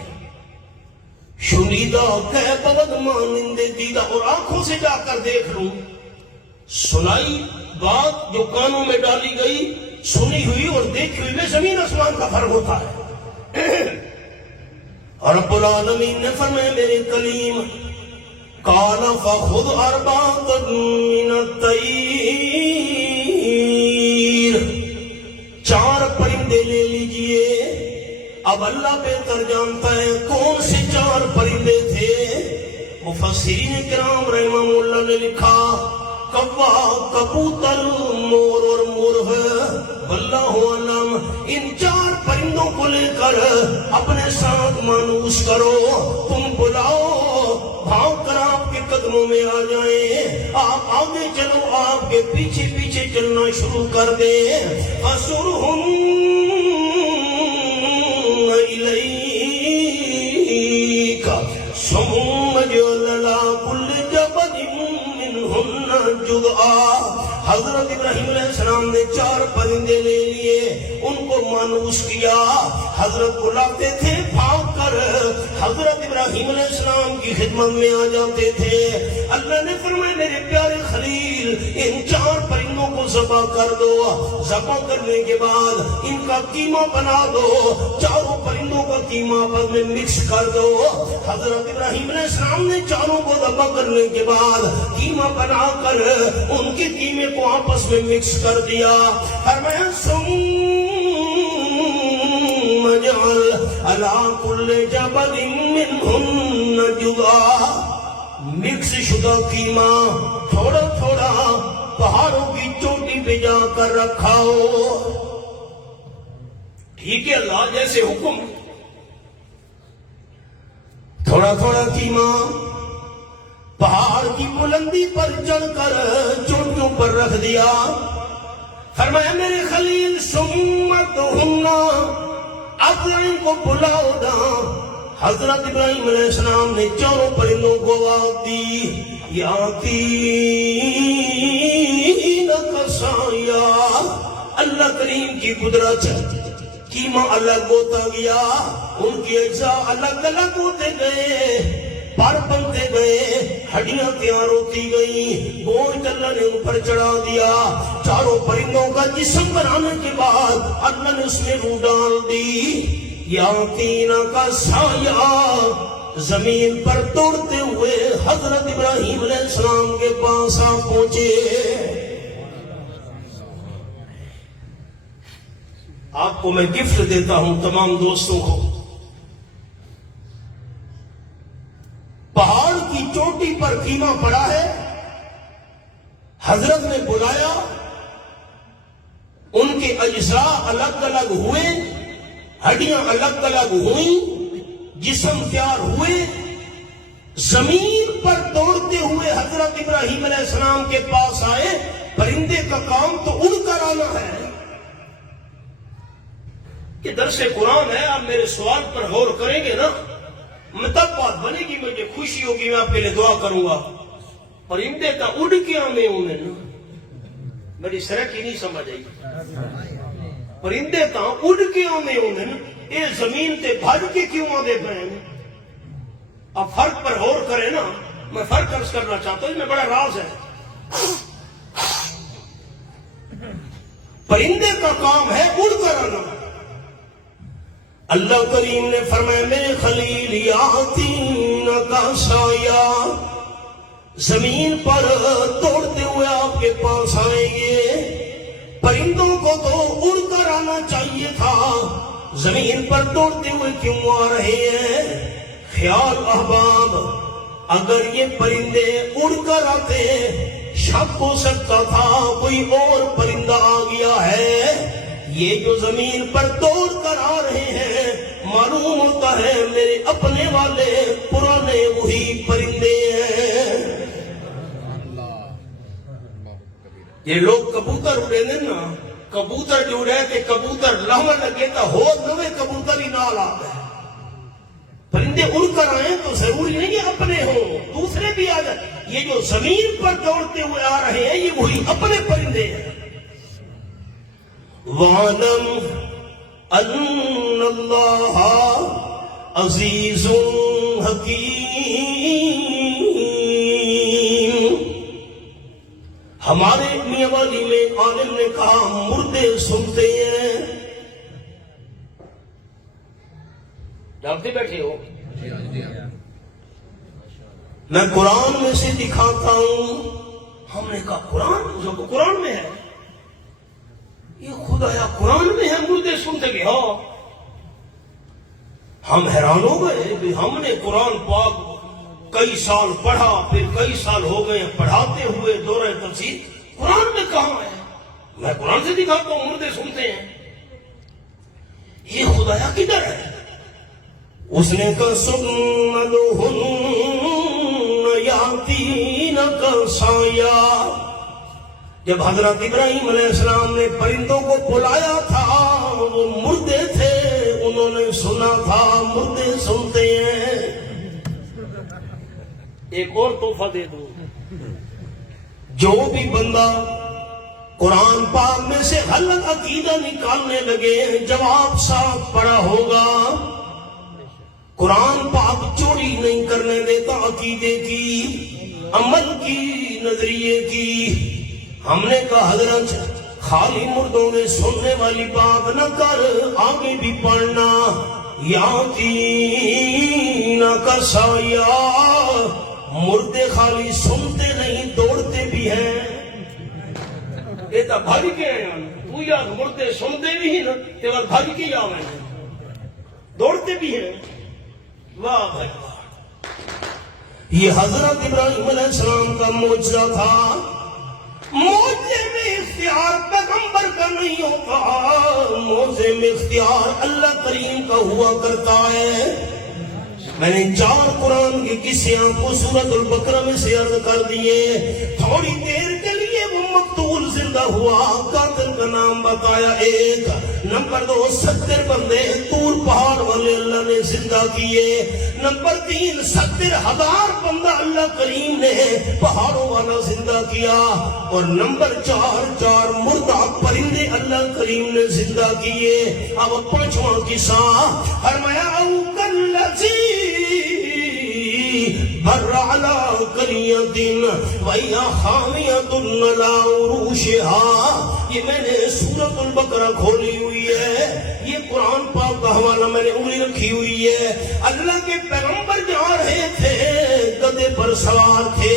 شنیدہ کہ بغد مانندے دیدہ، اور آنکھوں سے جا کر دیکھ لوں، سنائی بات جو کانوں میں ڈالی گئی، سنی ہوئی اور دیکھی ہوئی میں زمین آسمان کا فرق ہوتا ہے۔ رب العالمین نے فرمایا میرے کلیم قَالَ فَخُذْ أَرْبَعَةً مِّنَ الطَّيْرِ، 4 پرندے لے لیجئے۔ اب اللہ بہتر جانتا ہے کون سے 4 پرندے تھے۔ مفسرین کرام رحمہ اللہ نے لکھا کوا، کبوتر، مور اور مرغ، واللہ علم۔ ان 4 پرندوں کو لے کر اپنے ساتھ مانوس کرو، تم بلاؤ، بھاگ کر آپ کے قدموں میں آ جائیں، آپ آگے چلو، آپ کے پیچھے پیچھے چلنا شروع کر دیں۔ فَسُرْهُمْ إِلَيْكَ ثُمَّ اجْعَلْ عَلَىٰ كُلِّ جَبَلٍ مِّنْهُنَّ جُزْءًا۔ حضرت ابراہیم علیہ السلام نے 4 پرندے لے لیے، ان کو مانوس کیا، حضرت بلاتے تھے، بھاگ کر حضرت ابراہیم علیہ السلام کی خدمت میں آ جاتے تھے۔ اللہ نے فرمایا میرے پیارے خلیل ان 4 پرندوں کو ذبح کر دو، ذبح کرنے کے بعد ان کا قیمہ بنا دو، 4 پرندوں کا قیمہ آپس میں مکس کر دو۔ حضرت ابراہیم علیہ السلام نے 4 کو ذبح کرنے کے بعد قیمہ بنا کر ان کے قیمے کو آپس میں مکس کر دیا۔ فرمایا ثم اجعل علی کل جبل منہن جزءا، مکس شدہ قیمہ تھوڑا تھوڑا پہاڑوں کی چوٹی پہ جا کر رکھاؤ۔ ٹھیک ہے اللہ جیسے حکم، تھوڑا تھوڑا قیمہ پہاڑ کی بلندی پر چڑھ کر چوٹیوں پر رکھ دیا۔ فرمایا میرے خلیل سمت ہننا، اب ان کو بلاؤ نا۔ حضرت ابراہیم علیہ السلام نے چاروں پرندوں کو آواز دی، یاتی نقصایا۔ اللہ کریم کی قدرت، کیما الگ ہوتا گیا، ان کی اجزاء الگ الگ ہوتے گئے، پر بنتے گئے، ہڈیاں تیار ہوتی گئی، گوشت اللہ نے اوپر چڑھا دیا۔ چاروں پرندوں کا جسم بنانے کے بعد اللہ نے اس میں روح ڈال دی۔ یاتینا کا سایہ، زمین پر توڑتے ہوئے حضرت ابراہیم علیہ السلام کے پاس آ پہنچے۔ آپ کو میں گفٹ دیتا ہوں تمام دوستوں کو، پہاڑ کی چوٹی پر خیمہ پڑا ہے، حضرت نے بلایا، ان کے اجزاء الگ الگ ہوئے، ہڈیاں الگ الگ ہوئیں، جسم تیار ہوئے، زمین پر دوڑتے ہوئے حضرت ابراہیم علیہ السلام کے پاس آئے۔ پرندے کا کام تو اڑ کر آنا ہے۔ یہ درس قرآن ہے، آپ میرے سوال پر غور کریں گے نا، میں تب بات بنے گی، مجھے خوشی ہوگی، میں آپ کے لیے دعا کروں گا۔ پرندے کا اڑ کے آنے ہونے نا، میری سرک ہی نہیں سمجھ آئی۔ پرندے کا اڑ کے آنے ہونے نا، یہ زمین تے بھاج کے کیوں آدھے پہنے؟ اب فرق پر غور کریں نا، میں فرق عرض کرنا چاہتا ہوں، اس میں بڑا راز ہے۔ پرندے کا کام ہے اڑ کر آنا۔ اللہ کریم نے فرمایا میرے خلیل یاتینا کا سایہ، زمین پر توڑتے ہوئے آپ کے پاس آئیں گے۔ پرندوں کو تو اڑ کر آنا چاہیے تھا، زمین پر توڑتے ہوئے کیوں آ رہے ہیں؟ خیال احباب، اگر یہ پرندے اڑ کر آتے، شک ہو سکتا تھا کوئی اور پرندہ آ گیا ہے۔ یہ جو زمین پر توڑ کر آ رہے ہیں، معلوم ہوتا ہے میرے اپنے والے پرانے وہی پرندے ہیں۔ یہ لوگ کبوتر اڑے نا، کبوتر جو اڑے کہ کبوتر لہمن لگے تا ہو نوے کبوتر ہی نال آ گئے۔ پرندے اڑ کر آئیں تو ضروری نہیں ہے اپنے ہوں، دوسرے بھی آ جائیں۔ یہ جو زمین پر دوڑتے ہوئے آ رہے ہیں، یہ وہی اپنے پرندے ہیں۔ وَعَلَمْ أَنَّ اللَّهَ عَزِيزٌ حَكِيمٌ۔ ہمارے میاں والی میں عالم نے کہا مردے سنتے ہیں۔ جانتے بیٹھے ہو، میں قرآن میں سے دکھاتا ہوں۔ ہم نے کہا قرآن، جو قرآن میں ہے، یہ خدایا قرآن میں ہے مردے سنتے گئے۔ ہاں، ہم حیران ہو گئے کہ ہم نے قرآن پاک کئی سال پڑھا، پھر کئی سال ہو گئے پڑھاتے ہوئے دورہ تفسیر، قرآن میں کہاں ہے؟ میں قرآن سے دکھاتا ہوں مردے سنتے ہیں، یہ خدایا کدھر ہے؟ اس نے کہا ثم لہن یاتینا کا سایہ۔ جب حضرت ابراہیم علیہ السلام نے پرندوں کو بلایا تھا، وہ مردے تھے، انہوں نے سنا تھا مردے سنتے ہیں۔ ایک اور تحفہ دے دوں، جو بھی بندہ قرآن پاک میں سے غلط عقیدہ نکالنے لگے، جواب صاف پڑا ہوگا۔ قرآن پاک چوری نہیں کرنے دیتا عقیدے کی، عمل کی، نظریے کی۔ ہم نے کہا حضرت خالی مردوں میں سننے والی بات نہ کر، آگے بھی پڑھنا۔ یاتینا کا سایہ، مردے خالی سنتے نہیں دوڑتے بھی ہیں۔ یہ تو بھاگ کے ہیں، تو یا مردے سنتے بھی ہیں نا، تو بھاگ کے ہی آوے ہیں، دوڑتے بھی ہیں۔ واہ بھائی واہ، یہ حضرت ابراہیم علیہ السلام کا معجزہ تھا۔ موجے میں اختیار پیغمبر کا نہیں ہوتا، موجے میں اختیار اللہ کریم کا ہوا کرتا ہے۔ میں نے 4 قرآن کی قصے آپ کو سورۃ البقرہ میں سے عرض کر دیے، تھوڑی دیر کے لیے وہ مقتول زندہ ہوا، قاتل کا نام بتایا ایک، نمبر 2 70 بندے طور پہاڑ والے اللہ نے زندہ کیے، نمبر 3 70,000 بندہ اللہ کریم نے پہاڑوں والا زندہ کیا، اور نمبر 4 مردہ پرندے اللہ کریم نے زندہ کیے۔ اب 5واں قصہ فرمایا او کلذی بر علی قریۃ وہی خاویۃ علی عروشہا۔ یہ میں نے سورۃ البقرہ کھولی ہوئی ہے، یہ قرآن پاک کا حوالہ میں نے انگلی رکھی ہوئی ہے۔ اللہ کے پیغمبر جا رہے تھے، گدھے پر سوار تھے،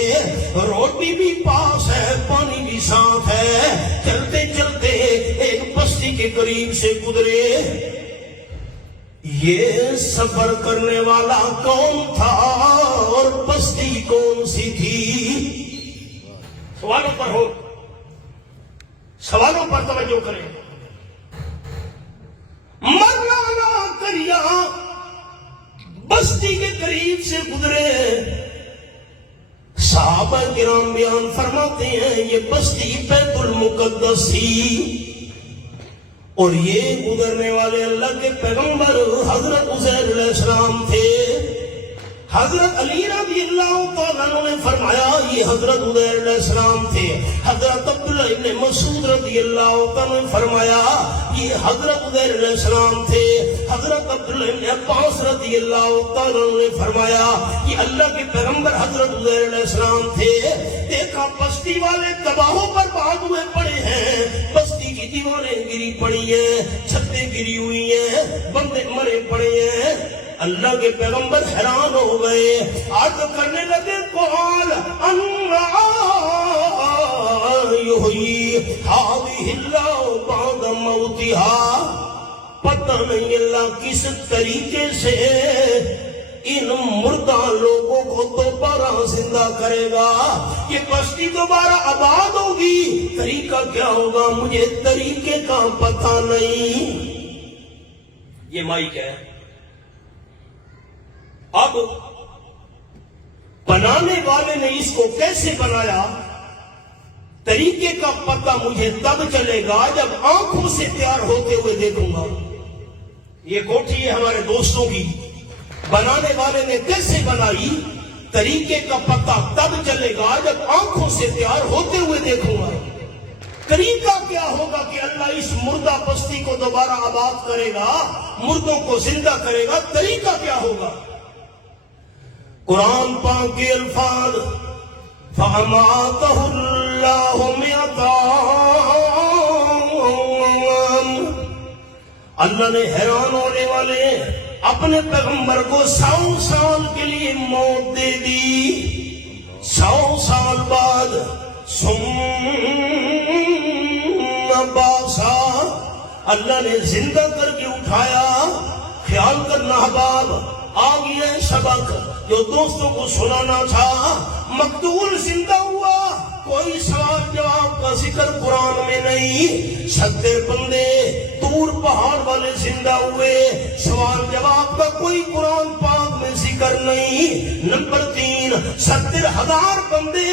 روٹی بھی پاس ہے، پانی بھی ساتھ ہے، چلتے چلتے ایک بستی کے قریب سے گزرے۔ یہ سفر کرنے والا کون تھا اور بستی کون سی تھی؟ سوالوں پر ہو، سوالوں پر توجہ کریں۔ مرانا کریا بستی کے قریب سے گزرے، صحابہ کرام بیان فرماتے ہیں یہ بستی بیت المقدس تھی، اور یہ گزرنے والے اللہ کے پیغمبر حضرت عزیر علیہ السلام تھے۔ حضرت علی رضی اللہ تعالیٰ عنہ نے فرمایا یہ حضرت عزیر علیہ السلام تھے۔ حضرت عبداللہ ابن مسعود رضی اللہ تعالیٰ نے فرمایا یہ حضرت عزیر علیہ السلام تھے۔ حضرت عبداللہ ابن عباس رضی اللہ تعالیٰ عنہ نے فرمایا یہ اللہ کے پیغمبر حضرت عزیر علیہ السلام تھے۔ دیکھا بستی والے تباہوں پر بعد ہوئے پڑے ہیں، بستی کی دیواریں گری پڑی ہیں، چھتیں گری ہوئی ہیں، بندے مرے پڑے ہیں۔ اللہ کے پیغمبر حیران ہو گئے، عرض کرنے لگے قال یحیی ہذہ اللہ بعد موتہا۔ پتہ نہیں اللہ کس طریقے سے ان مردہ لوگوں کو دوبارہ زندہ کرے گا، یہ بستی دوبارہ آباد ہوگی، طریقہ کیا ہوگا مجھے طریقے کا پتہ نہیں۔ یہ مائک ہے۔ اب بنانے والے نے اس کو کیسے بنایا، طریقے کا پتہ مجھے تب چلے گا جب آنکھوں سے تیار ہوتے ہوئے دیکھوں گا۔ یہ کوٹھی ہے ہمارے دوستوں کی، بنانے والے نے کیسے بنائی، طریقے کا پتہ تب چلے گا جب آنکھوں سے تیار ہوتے ہوئے دیکھوں گا۔ طریقہ کیا ہوگا کہ اللہ اس مردہ بستی کو دوبارہ آباد کرے گا، مردوں کو زندہ کرے گا، طریقہ کیا ہوگا؟ قرآن پاک کے الفاظ فَأَمَاتَهُ اللَّهُ مِئَةَ عام۔ اللہ نے حیران ہونے والے اپنے پیغمبر کو 100 سال کے لیے موت دے دی۔ 100 سال بعد ثم باسا، اللہ نے زندہ کر کے اٹھایا۔ خیال کرنا احباب، آ گیا سبق جو دوستوں کو سنانا تھا۔ مقتول زندہ ہوا، کوئی سوال جواب کا ذکر قرآن میں نہیں۔ 70 بندے طور پہاڑ والے زندہ ہوئے، سوال جواب کا کوئی قرآن پاک میں ذکر نہیں۔ نمبر 3 70,000 بندے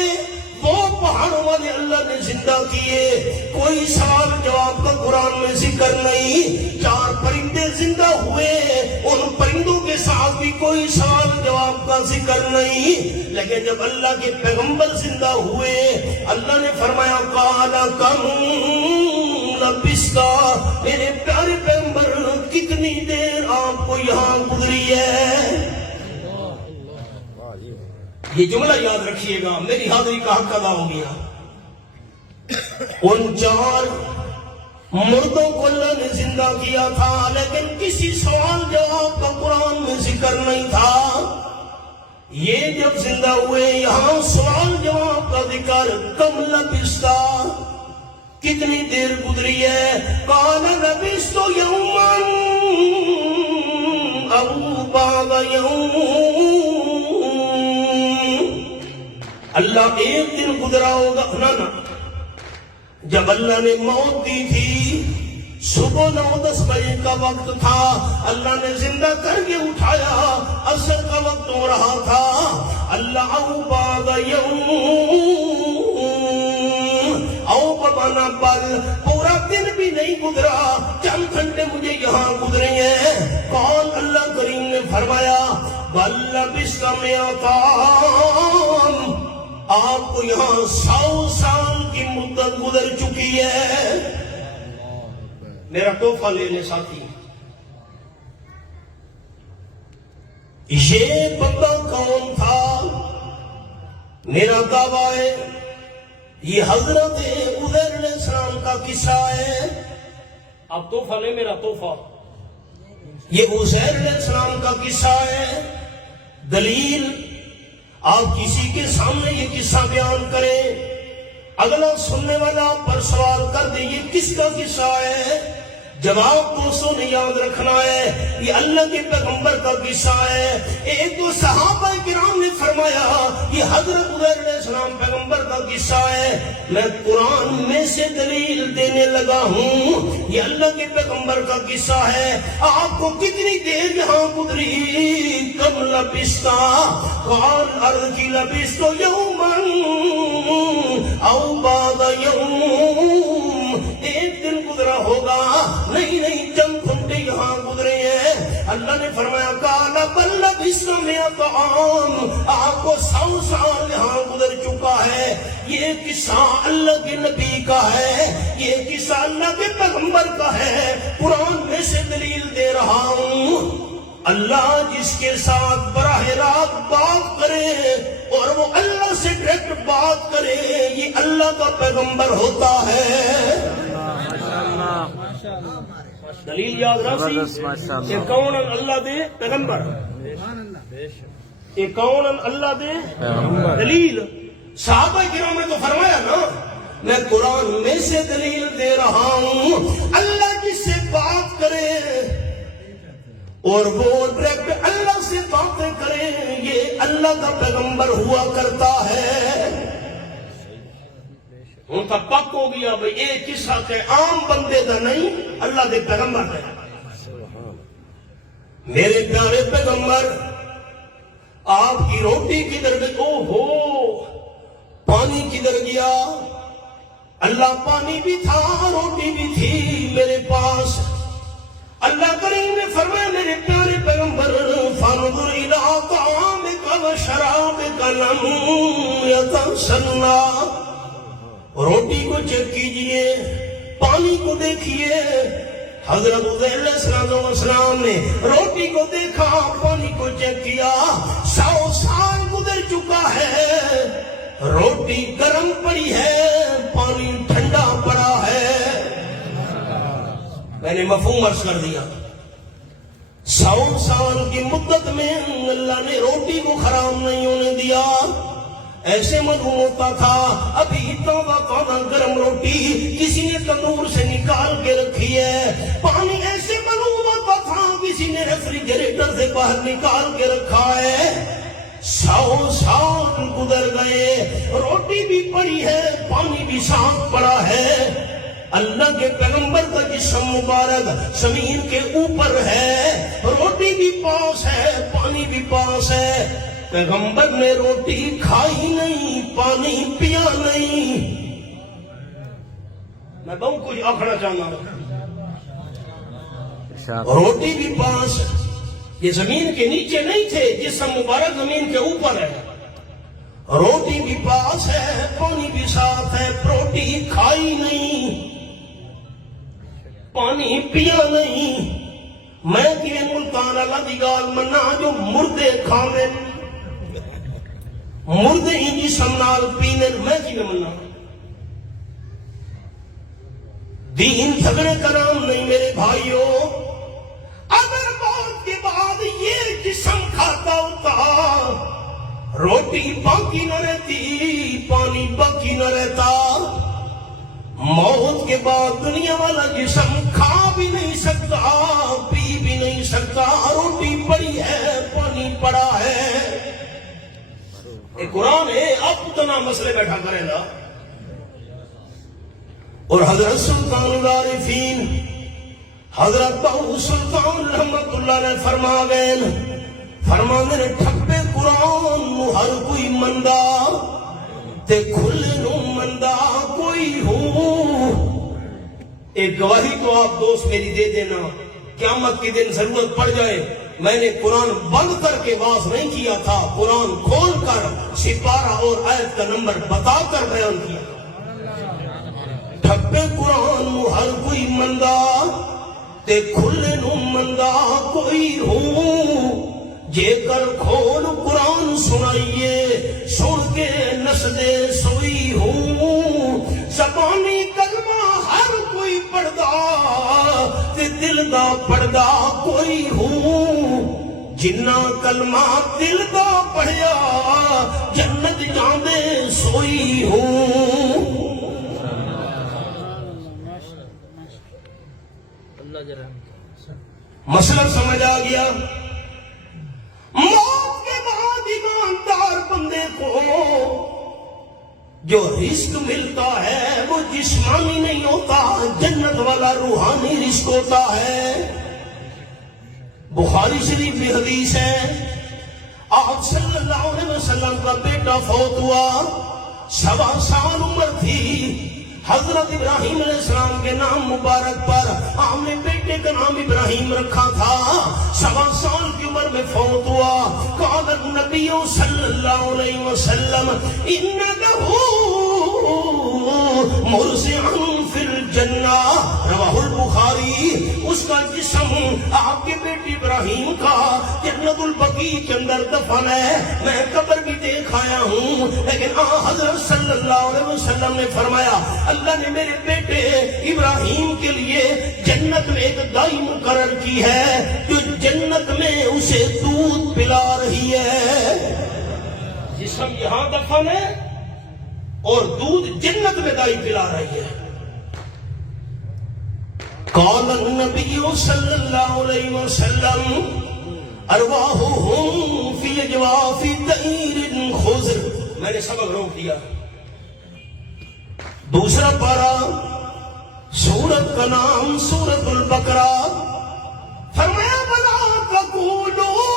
وہ پہاڑوں والے اللہ نے زندہ کیے، کوئی سوال جواب کا قرآن میں ذکر نہیں۔ 4 پرندے زندہ ہوئے، ان پرندوں کے ساتھ بھی کوئی سوال جواب کا ذکر نہیں۔ لیکن جب اللہ کے پیغمبر زندہ ہوئے، اللہ نے فرمایا قال کم لبثت، میرے پیارے پیغمبر کتنی دیر آپ کو یہاں گزری ہے؟ یہ جملہ یاد رکھیے گا، میری حاضری کا حق ادا ہو گیا۔ ان 4 مردوں کو اللہ نے زندہ کیا تھا، لیکن کسی سوال جواب کا قرآن میں ذکر نہیں تھا۔ یہ جب زندہ ہوئے، یہاں سوال جواب کا ذکر کم لبثت، کتنی دیر گزری ہے؟ قال لبثت یوما او بعض یوم، اللہ ایک دن گزرا ہوگا نا۔ جب اللہ نے موت دی تھی، صبح 9-10 بجے کا وقت تھا، اللہ نے زندہ کر کے اٹھایا، عصر کا وقت ہو رہا تھا۔ اللہ او بعد یوم، او وانا بل پورا دن بھی نہیں گزرا، چند گھنٹے مجھے یہاں گزرے ہیں۔ قال اللہ کریم نے فرمایا بل لبثت مئۃ عام، آپ کو یہاں 100 سال کی مدت گزر چکی ہے۔ میرا تحفہ لے لے ساتھی، یہ بندہ کون تھا؟ میرا دعویٰ ہے یہ حضرت عزیر علیہ السلام کا قصہ ہے۔ اب تحفہ لے میرا تحفہ، یہ عزیر علیہ السلام کا قصہ ہے۔ دلیل آپ کسی کے سامنے یہ قصہ بیان کریں، اگلا سننے والا پر سوال کر دے یہ کس کا قصہ ہے؟ جواب دوستوں نے یاد رکھنا ہے یہ اللہ کے پیغمبر کا قصہ ہے۔ ایک دو صحابہ کرام نے فرمایا یہ حضرت عزیر علیہ السلام پیغمبر کا قصہ ہے۔ میں قرآن میں سے دلیل دینے لگا ہوں یہ اللہ کے پیغمبر کا قصہ ہے۔ آپ کو کتنی دیر یہاں گزری؟ کم لبثت؟ قال عرض کی لبثت یوما او بعض یوم، ایک دن گزرا ہوگا، نہیں چند گھنٹے یہاں گزرے ہیں۔ اللہ نے فرمایا قال بل لبثت مئۃ عام، آپ کو 100 سال یہاں گزر چکا ہے۔ یہ قصہ اللہ کے نبی کا ہے، یہ قصہ اللہ کے پیغمبر کا ہے، قرآن میں سے دلیل دے رہا ہوں۔ اللہ جس کے ساتھ براہ راست بات کرے اور وہ اللہ سے ڈائریکٹ بات کرے یہ اللہ کا پیغمبر ہوتا ہے۔ دلیل یاد رکھی، یہ کون اللہ دے پیغمبر، یہ کون اللہ دے دلیل۔ صحابہ کرام نے تو فرمایا نا میں قرآن میں سے دلیل دے رہا ہوں۔ اللہ جس سے بات کرے اور وہ ڈائریکٹ اللہ سے باتیں کرے یہ اللہ کا پیغمبر ہوا کرتا ہے۔ ان کا پک ہو گیا بھئی ایک قصہ کہ عام بندے دا نہیں، اللہ دے پیغمبر ہے۔ میرے پیارے پیغمبر آپ کی روٹی کدھر گئی؟ او ہو پانی کدھر گیا؟ اللہ پانی بھی تھا روٹی بھی تھی میرے پاس۔ اللہ کریم نے فرمایا میرے پیارے پیغمبر فانظر الی طعامک و شرابک لم یتسنى، روٹی کو چیک کیجئے، پانی کو دیکھیے۔ حضرت عزیر علیہ السلام نے روٹی کو دیکھا، پانی کو چیک کیا۔ 100 سال گزر چکا ہے، روٹی گرم پڑی ہے، پانی ٹھنڈا پڑا ہے۔ میں نے مفہوم عرض کر دیا۔ 100 سال کی مدت میں اللہ نے روٹی کو خراب نہیں ہونے دیا۔ ایسے معلوم ہوتا تھا ابھی تازہ گرم روٹی کسی نے تندور سے نکال کے رکھی ہے، پانی ایسے معلوم ہوتا تھا کسی نے ریفریجریٹر سے باہر نکال کے رکھا ہے۔ 100 سال گزر گئے، روٹی بھی پڑی ہے، پانی بھی صاف پڑا ہے۔ اللہ کے پیغمبر کا جسم مبارک زمین کے اوپر ہے، روٹی بھی پاس ہے، پانی بھی پاس ہے۔ پیغمبر نے روٹی کھائی نہیں، پانی پیا نہیں۔ میں بہت کچھ آخنا چاہتا ہوں، روٹی بھی پاس، یہ زمین کے نیچے نہیں تھے، جسم مبارک زمین کے اوپر ہے، روٹی بھی پاس ہے، پانی بھی صاف ہے، روٹی کھائی نہیں، پانی پیا نہیں۔ میں کہ ملتان اللہ دی گال منا جو مردے کھاویں، مردے ہی جسم نال پینے، میں کہ منا دین جھگڑے کا نام نہیں میرے بھائیوں۔ اگر موت کے بعد یہ جسم کھاتا ہوتا، روٹی باقی نہ رہتی، پانی باقی نہ رہتا، موت کے بعد دنیا والا جسم کھا بھی نہیں سکتا، پی بھی نہیں سکتا، روٹی پڑی ہے، پانی پڑا ہے۔ ایک قرآن ہے، اب اتنا مسئلے بیٹھا کرے گا۔ اور حضرت سلطان العارفین حضرت بہو سلطان رحمت اللہ نے فرما گئے، فرما میرے ٹھپے قرآن نو ہر کوئی مندہ تے کھلے نو مندہ کوئی ہو ایک گواہی تو آپ دوست میری دے دینا، قیامت کے دن ضرورت پڑ جائے، میں نے قرآن بند کر کے واز نہیں کیا تھا، قرآن کھول کر سپارہ اور آیت کا نمبر بتا کر بیان کیا۔ ٹھپے قرآن نو ہر کوئی مندہ تے کھلے نو مندہ کوئی ہوں، جے کر کھول قرآن سنائیے سن کے نسدے سوئی ہوں، زبانی کلمہ ہر کوئی پڑھدا تے دل دا پڑھدا کوئی ہوں، جنہ کلمہ دل دا پڑھیا جنت جاندے سوئی ہوں۔ مسئلہ سمجھ آ گیا؟ موت کے بعد ایماندار بندے کو جو رزق ملتا ہے وہ جسمانی نہیں ہوتا، جنت والا روحانی رزق ہوتا ہے۔ بخاری شریف میں حدیث ہے، آپ صلی اللہ علیہ وسلم کا بیٹا فوت ہوا، 7 سال عمر تھی، حضرت ابراہیم علیہ السلام کے نام مبارک پر آپ نے بیٹے کا نام ابراہیم رکھا تھا، 7 سال کی عمر میں فوت ہوا۔ قال النبی صلی اللہ علیہ وسلم ان لہ مرضعا فی الجنہ، رواہ البخاری۔ اس کا جسم آپ کے بیٹے ابراہیم کا جنت البقیع کے اندر دفن ہے، میں قبر بھی دیکھ آیا ہوں، لیکن حضرت صلی اللہ علیہ وسلم نے فرمایا اللہ نے میرے بیٹے ابراہیم کے لیے جنت میں ایک دائی مقرر کی ہے جو جنت میں اسے دودھ پلا رہی ہے۔ جسم یہاں دفن ہے اور دودھ جنت میں دائی پلا رہی ہے۔ قال النبی صلی اللہ علیہ وسلم ارواحهم فی اجواف طیر خضر۔ میں نے سبق روک دیا۔ دوسرا پارہ، سورت کا نام سورت البقرہ، فرمایا وَلَا تَقُولُوا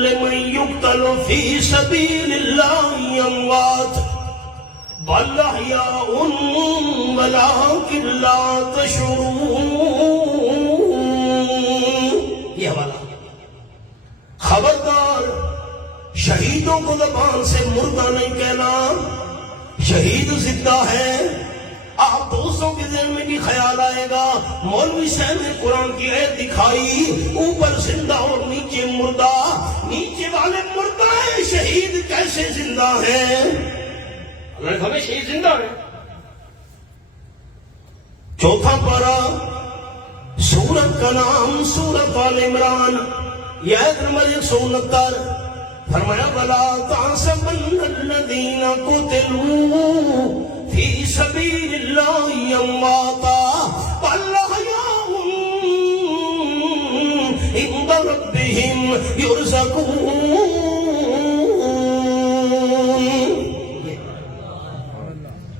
لِمَن يُقْتَلُ فِي سَبِيلِ اللَّهِ أَمْوَاتٌ بَلْ أَحْيَاءٌ وَلَٰكِن لَّا تَشْعُرُونَ۔ یہ حوالہ۔ خبردار، شہیدوں کو زبان سے مردہ نہیں کہنا، شہید زندہ ہے۔ آپ دوستوں کے ذہن میں بھی خیال آئے گا، مولوی صاحب نے قرآن کی آیت دکھائی، اوپر زندہ اور نیچے مردہ، نیچے والے مردہ ہیں، شہید کیسے زندہ ہیں؟ اللہ نے ہمیں شہید زندہ ہے۔ چوتھا پارہ، سورت کا نام سورت آل عمران، یہ آیت نمبر 169، فرمایا وَلَا تَحْسَبَنَّ الَّذِينَ قُتِلُوا فِي سَبِيلِ اللَّهِ أَمْوَاتًا بَلْ أَحْيَاءٌ عِندَ رَبِّهِمْ يُرْزَقُونَ۔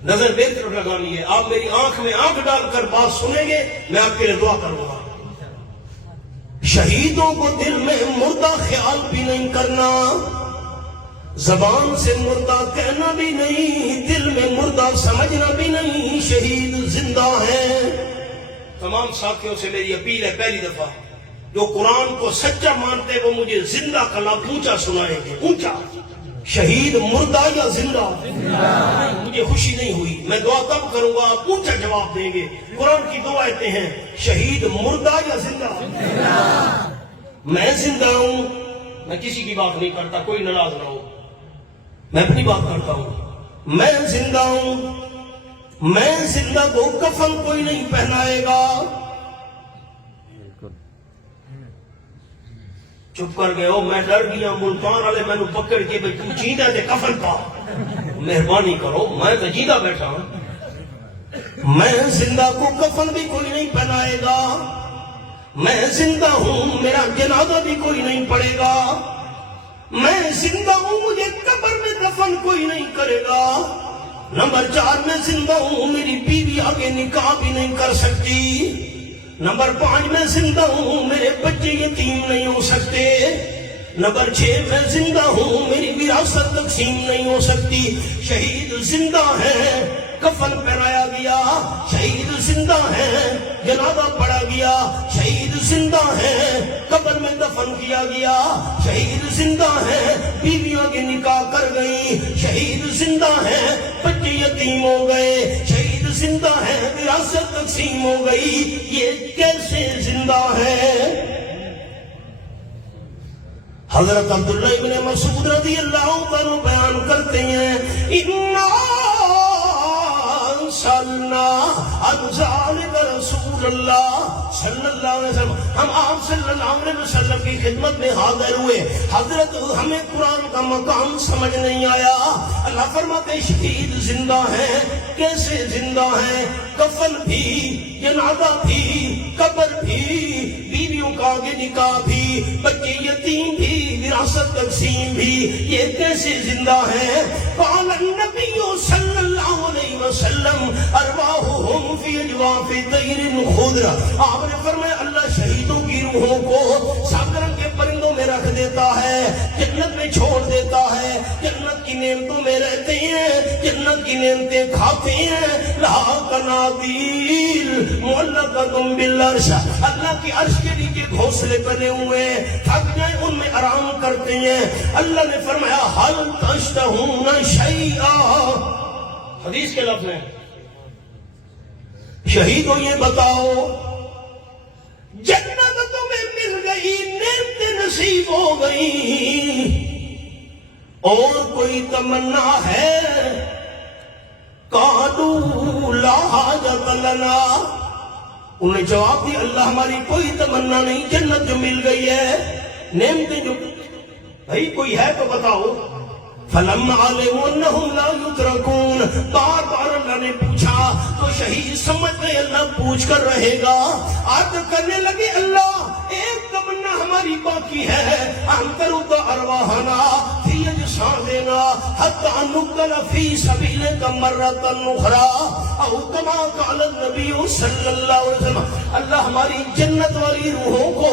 نظر میری طرف لگانی ہے، آپ میری آنکھ میں آنکھ ڈال کر بات سنیں گے، میں آپ کے لیے دعا کروں گا۔ شہیدوں کو دل میں مردہ خیال بھی نہیں کرنا، زبان سے مردہ کہنا بھی نہیں، دل میں مردہ سمجھنا بھی نہیں، شہید زندہ ہے۔ تمام ساتھیوں سے میری اپیل ہے، پہلی دفعہ جو قرآن کو سچا مانتے وہ مجھے زندہ کلام اونچا سنائیں گے، اونچا۔ شہید مردہ یا زندہ؟ مجھے خوشی نہیں ہوئی، میں دعا تب کروں گا آپ اونچا جواب دیں گے۔ قرآن کی دو آیتیں ہیں، شہید مردہ یا زندہ؟ میں زندہ ہوں، میں کسی کی بات نہیں کرتا، کوئی ناراض نہ ہو، میں اپنی بات کرتا ہوں۔ میں زندہ ہوں، میں زندہ کو کفن کوئی نہیں پہنائے گا۔ چپ کر گئے ہو، میں ڈر گیا، ملتان والے میں نے پکڑ کے بھئی تو جیندہ تے کفن پا، مہربانی کرو، میں تو جیندہ بیٹھا ہوں۔ میں زندہ کو کفن بھی کوئی نہیں پہنائے گا، میں زندہ ہوں، میرا جنازہ بھی کوئی نہیں پڑے گا، میں زندہ ہوں، مجھے قبر میں دفن کوئی نہیں کرے گا۔ نمبر 4، میں زندہ ہوں، میری بیوی آگے نکاح بھی نہیں کر سکتی۔ نمبر 5، میں زندہ ہوں، میرے بچے یتیم نہیں ہو سکتے۔ نمبر 6، میں زندہ ہوں، میری وراثت تقسیم نہیں ہو سکتی۔ شہید زندہ ہے، کفن پہنایا گیا۔ گیا، شہید زندہ ہیں، جنازہ پڑھا گیا، شہید زندہ ہیں، قبر میں دفن کیا گیا، شہید زندہ ہیں، بیویوں کے نکاح کر گئی، شہید زندہ ہیں، بچے یتیم ہو گئے، شہید زندہ ہیں، وراثت تقسیم ہو گئی، یہ کیسے زندہ ہے؟ حضرت عبداللہ ابن مسعود رضی اللہ عنہ بیان کرتے ہیں، اِنَّا سَأَلْنَا عَنْ ذَلِكَ رسول اللہ صلی اللہ علیہ وسلم، ہم آپ صلی اللہ علیہ وسلم کی خدمت میں حاضر ہوئے، حضرت ہمیں قرآن کا مقام سمجھ نہیں آیا۔ اللہ فرماتے شہید زندہ ہیں، کیسے زندہ ہیں؟ کفن بھی، جنازہ بھی، قبر بھی، بیویوں کا آگے نکاح بھی، بچے یتیم بھی، وراثت تقسیم بھی، یہ کیسے زندہ ہیں؟ قال النبی صلی اللہ علیہ وسلم ارواحهم فی اجواف طیر خضر، آپ نے فرمایا اللہ شہیدوں کی روحوں کو سب رنگ کے پرندوں میں رکھ دیتا ہے، جنت میں چھوڑ دیتا ہے، جنت کی نعمتوں میں رہتے ہیں، جنت کی نعمتیں کھاتے ہیں، لہا قنادیل معلقۃ بالعرش، اللہ کی عرش کے نیچے گھونسلے بنے ہوئے ہیں، تھک جائیں ان میں آرام کرتے ہیں۔ اللہ نے فرمایا حل تشتہون شیئا، حدیث کے لفظ ہیں، شہیدوں یہ بتاؤ جنت تمہیں مل گئی، نعمتیں نصیب ہو گئی، اور کوئی تمنا ہے؟ قالوا لا حاجۃ لنا، انہوں نے جواب دیا اللہ ہماری کوئی تمنا نہیں، جنت جو مل گئی ہے، نعمتیں جو، بھائی کوئی ہے تو بتاؤ۔ فلما علموا انہم لا یترکون، بار بار اللہ نے پوچھا تو شہید سمجھ گئے اللہ پوچھ کر رہے گا، عرض کرنے لگے اللہ ایک تمنا ہماری باقی ہے، ہم ترد ارواحنا فی اجسادنا حتی نقتل فی سبیلک مرۃ اخری، او کما قال النبی صلی اللہ علیہ وسلم، اللہ ہماری جنت والی روحوں کو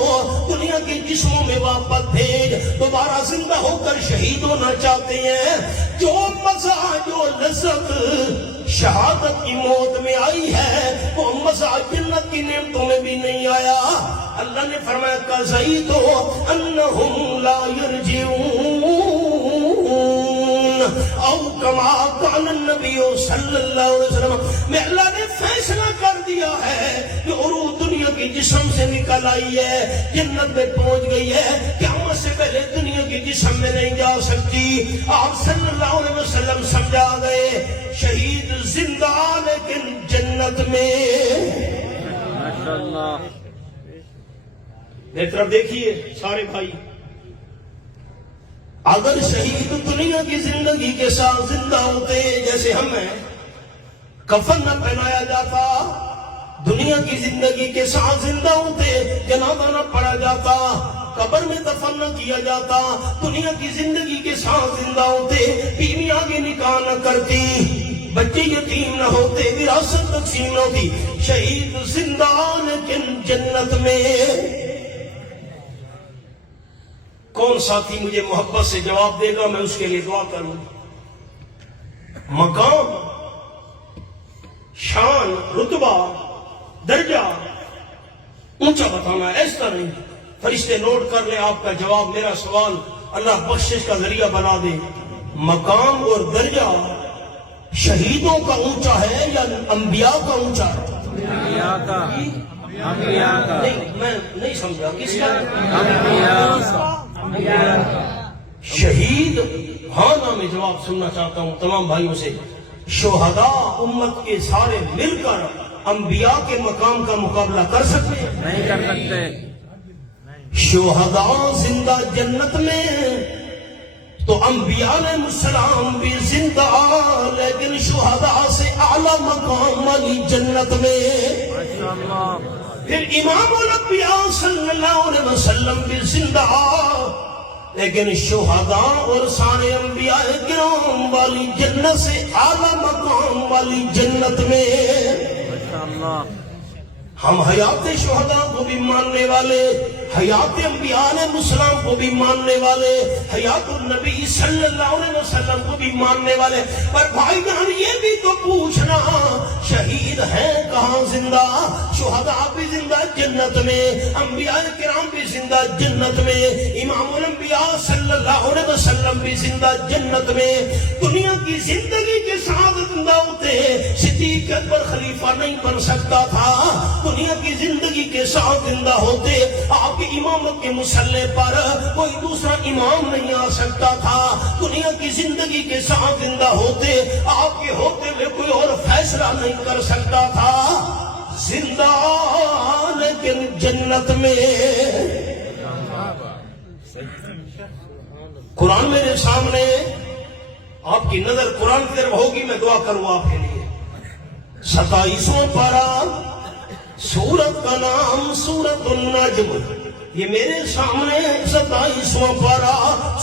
دنیا کے جسموں میں واپس بھیج، دوبارہ زندہ ہو کر شہید ہونا چاہتے ہیں۔ جو مزہ، جو لذت شہادت کی موت میں آئی ہے، وہ مزہ جنت کی نعمتوں میں بھی نہیں آیا۔ اللہ نے فرمایا قَضَيْتُ أَنَّهُمْ لَا يَرْجِعُونَ، او کما قال النبی صلی اللہ علیہ وسلم، میں اللہ نے فیصلہ کر دیا ہے کہ روح دنیا کی جسم سے نکل آئی ہے، جنت میں پہنچ گئی ہے، قیامت سے پہلے دنیا کی جسم میں نہیں جا سکتی۔ آپ صلی اللہ علیہ وسلم سمجھا گئے شہید زندہ لیکن جنت میں۔ ماشاءاللہ، میری طرف دیکھیے سارے بھائی، اگر شہید دنیا کی زندگی کے ساتھ زندہ ہوتے جیسے ہم ہیں، کفن نہ پہنایا جاتا، دنیا کی زندگی کے ساتھ زندہ ہوتے، جنازہ نہ پڑھا جاتا، قبر میں دفن نہ کیا جاتا، دنیا کی زندگی کے ساتھ زندہ ہوتے، بیویاں آگے نکاح نہ کرتی، بچے یتیم نہ ہوتے، وراثت تقسیم نہ ہوتی، شہید زندہ لیکن جنت میں۔ کون ساتھی مجھے محبت سے جواب دے گا، میں اس کے لیے دعا کروں۔ مقام، شان، رتبہ، درجہ اونچا بتانا، ایسا نہیں۔ فرشتے نوٹ کر لیں آپ کا جواب، میرا سوال اللہ بخشش کا ذریعہ بنا دے۔ مقام اور درجہ شہیدوں کا اونچا ہے یا انبیاء کا اونچا ہے؟ انبیاء کا۔ نہیں، میں نہیں سمجھا، کس کا؟ انبیاء کا۔ شہید، ہاں نا، میں جواب سننا چاہتا ہوں تمام بھائیوں سے۔ شہداء امت کے سارے مل کر انبیاء کے مقام کا مقابلہ کر سکتے ہیں؟ نہیں کر سکتے۔ شہداء زندہ جنت میں تو انبیاء علیہ السلام بھی زندہ، لیکن شہداء سے اعلیٰ مقام والی جنت میں۔ پھر امام الانبیاء صلی اللہ علیہ وسلم بھی زندہ، لیکن شہداء اور سارے انبیاء کرام والی جنت سے اعلیٰ مقام والی جنت میں۔ ہم حیات شہداء کو بھی ماننے والے، حیات انبیاء علیہ السلام کو بھی ماننے والے، حیات النبی صلی اللہ علیہ وسلم کو بھی ماننے والے، پر بھائی جان یہ بھی تو پوچھنا، شہید ہیں کہاں زندہ؟ شہداء بھی زندہ جنت میں، انبیاء کرام بھی زندہ جنت میں، امام الانبیاء صلی اللہ علیہ وسلم بھی زندہ جنت میں۔ دنیا کی زندگی کے ساتھ زندہ ہوتے صدیق اکبر خلیفہ نہیں بن سکتا تھا، دنیا کی زندگی کے ساتھ زندہ ہوتے آپ کی امامت کے مصلی پر کوئی دوسرا امام نہیں آ سکتا تھا، دنیا کی زندگی کے ساتھ زندہ ہوتے آپ کے ہوتے ہوئے کوئی اور فیصلہ نہیں کر سکتا تھا، زندہ لیکن جنت میں۔ قرآن میرے سامنے، آپ کی نظر قرآن کی طرف ہوگی، میں دعا کروں آپ کے لیے۔ 27واں پارہ، سورت کا نام سورت النجم، یہ میرے سامنے 27واں پارہ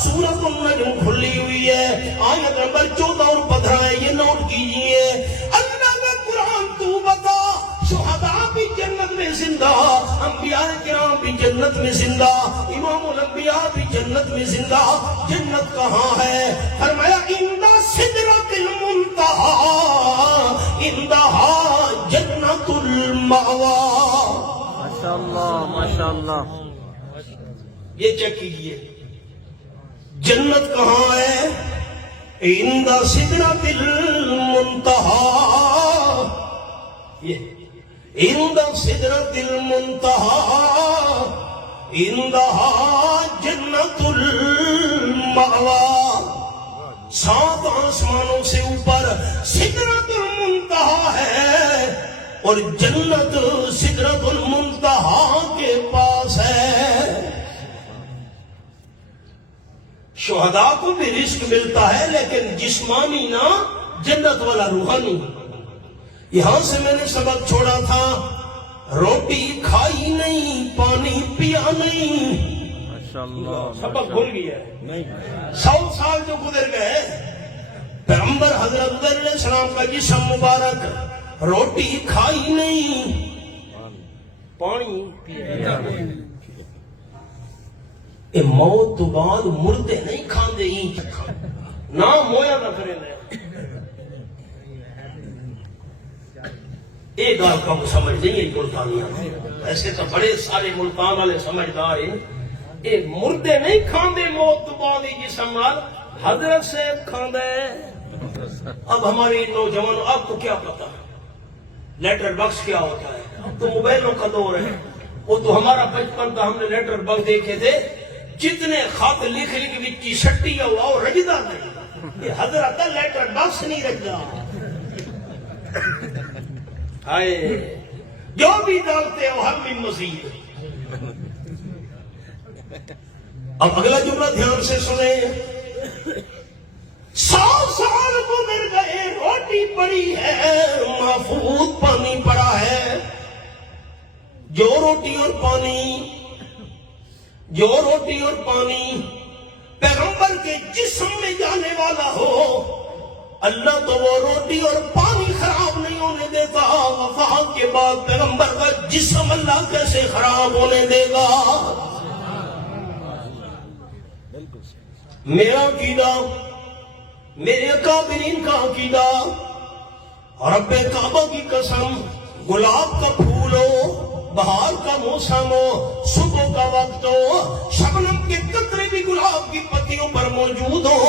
سورت النجم کھلی ہوئی ہے، آیت نمبر 14 اور 15 ہے، یہ نوٹ کیجئے۔ اللہ کا قرآن تو بتا، شہداء بھی جنت میں زندہ، انبیاء کرام بھی جنت میں زندہ، امام الانبیاء بھی جنت میں زندہ، جنت کہاں ہے؟ فرمایا عند سدرۃ المنتہی، عندہا جنت المأوی۔ ماشاءاللہ ماشاءاللہ، یہ چیک کیجئے، جنت کہاں ہے؟ عند سدرۃ المنتہی، یہ عند سدرۃ المنتہی، عندہا جنت المأوی۔ 7 آسمانوں سے اوپر سدرۃ المنتہی ہے اور جنت سدرۃ المنتہی کے پاس ہے۔ شہداء کو بھی رزق ملتا ہے لیکن جسمانی نہ، جنت والا روحانی۔ یہاں سے میں نے سبق چھوڑا تھا، روٹی کھائی نہیں، پانی پیا نہیں، سبق بھول گیا ہے۔ 100 سال جو گزر گئے، پیغمبر حضرت علیہ السلام کا جسم مبارک روٹی کھائی نہیں، پانی پیا نہیں۔ اے موت تو بعد مردے نہیں کھاندے ہی چکھا، نام مویا نہ کرے لے۔ ایک گال کا سمجھ نہیں ہے ملتانیاں، ایسے تو بڑے سارے ملتان والے سمجھدار ہیں، اے مردے نہیں کھاندے موت تو بعد ہی جسم نال، حضرت سے کھاندے۔ اب ہماری نوجوان، آپ کو کیا پتا لیٹر باکس کیا ہوتا ہے؟ اب تو موبائلوں کا دور ہے، وہ تو ہمارا بچپن تھا، ہم نے لیٹر باکس دیکھے تھے، جتنے خط لکھ لکھ وچی شٹی ہوا اور رجدہ نہیں، یہ حضرت لیٹر باکس نہیں رجدہ۔ آئے جو بھی ڈالتے ہو ہم بھی مزید۔ اب اگلا جملہ دھیان سے سنیں، 100 سال گزر گئے، روٹی پڑی ہے، محفوظ پانی پڑا ہے، جو روٹی اور پانی، جو روٹی اور پانی پیغمبر کے جسم میں جانے والا ہو، اللہ تو وہ روٹی اور پانی خراب نہیں ہونے دیتا، وفات کے بعد پیغمبر کا جسم اللہ کیسے خراب ہونے دے گا؟ میرا عقیدہ، میرے اکابرین کا عقیدہ، رب کعبہ کی قسم، گلاب کا پھول ہو، بہار کا موسم ہو، صبح کا وقت ہو، شبنم کے قطرے بھی گلاب کی پتیوں پر موجود ہو،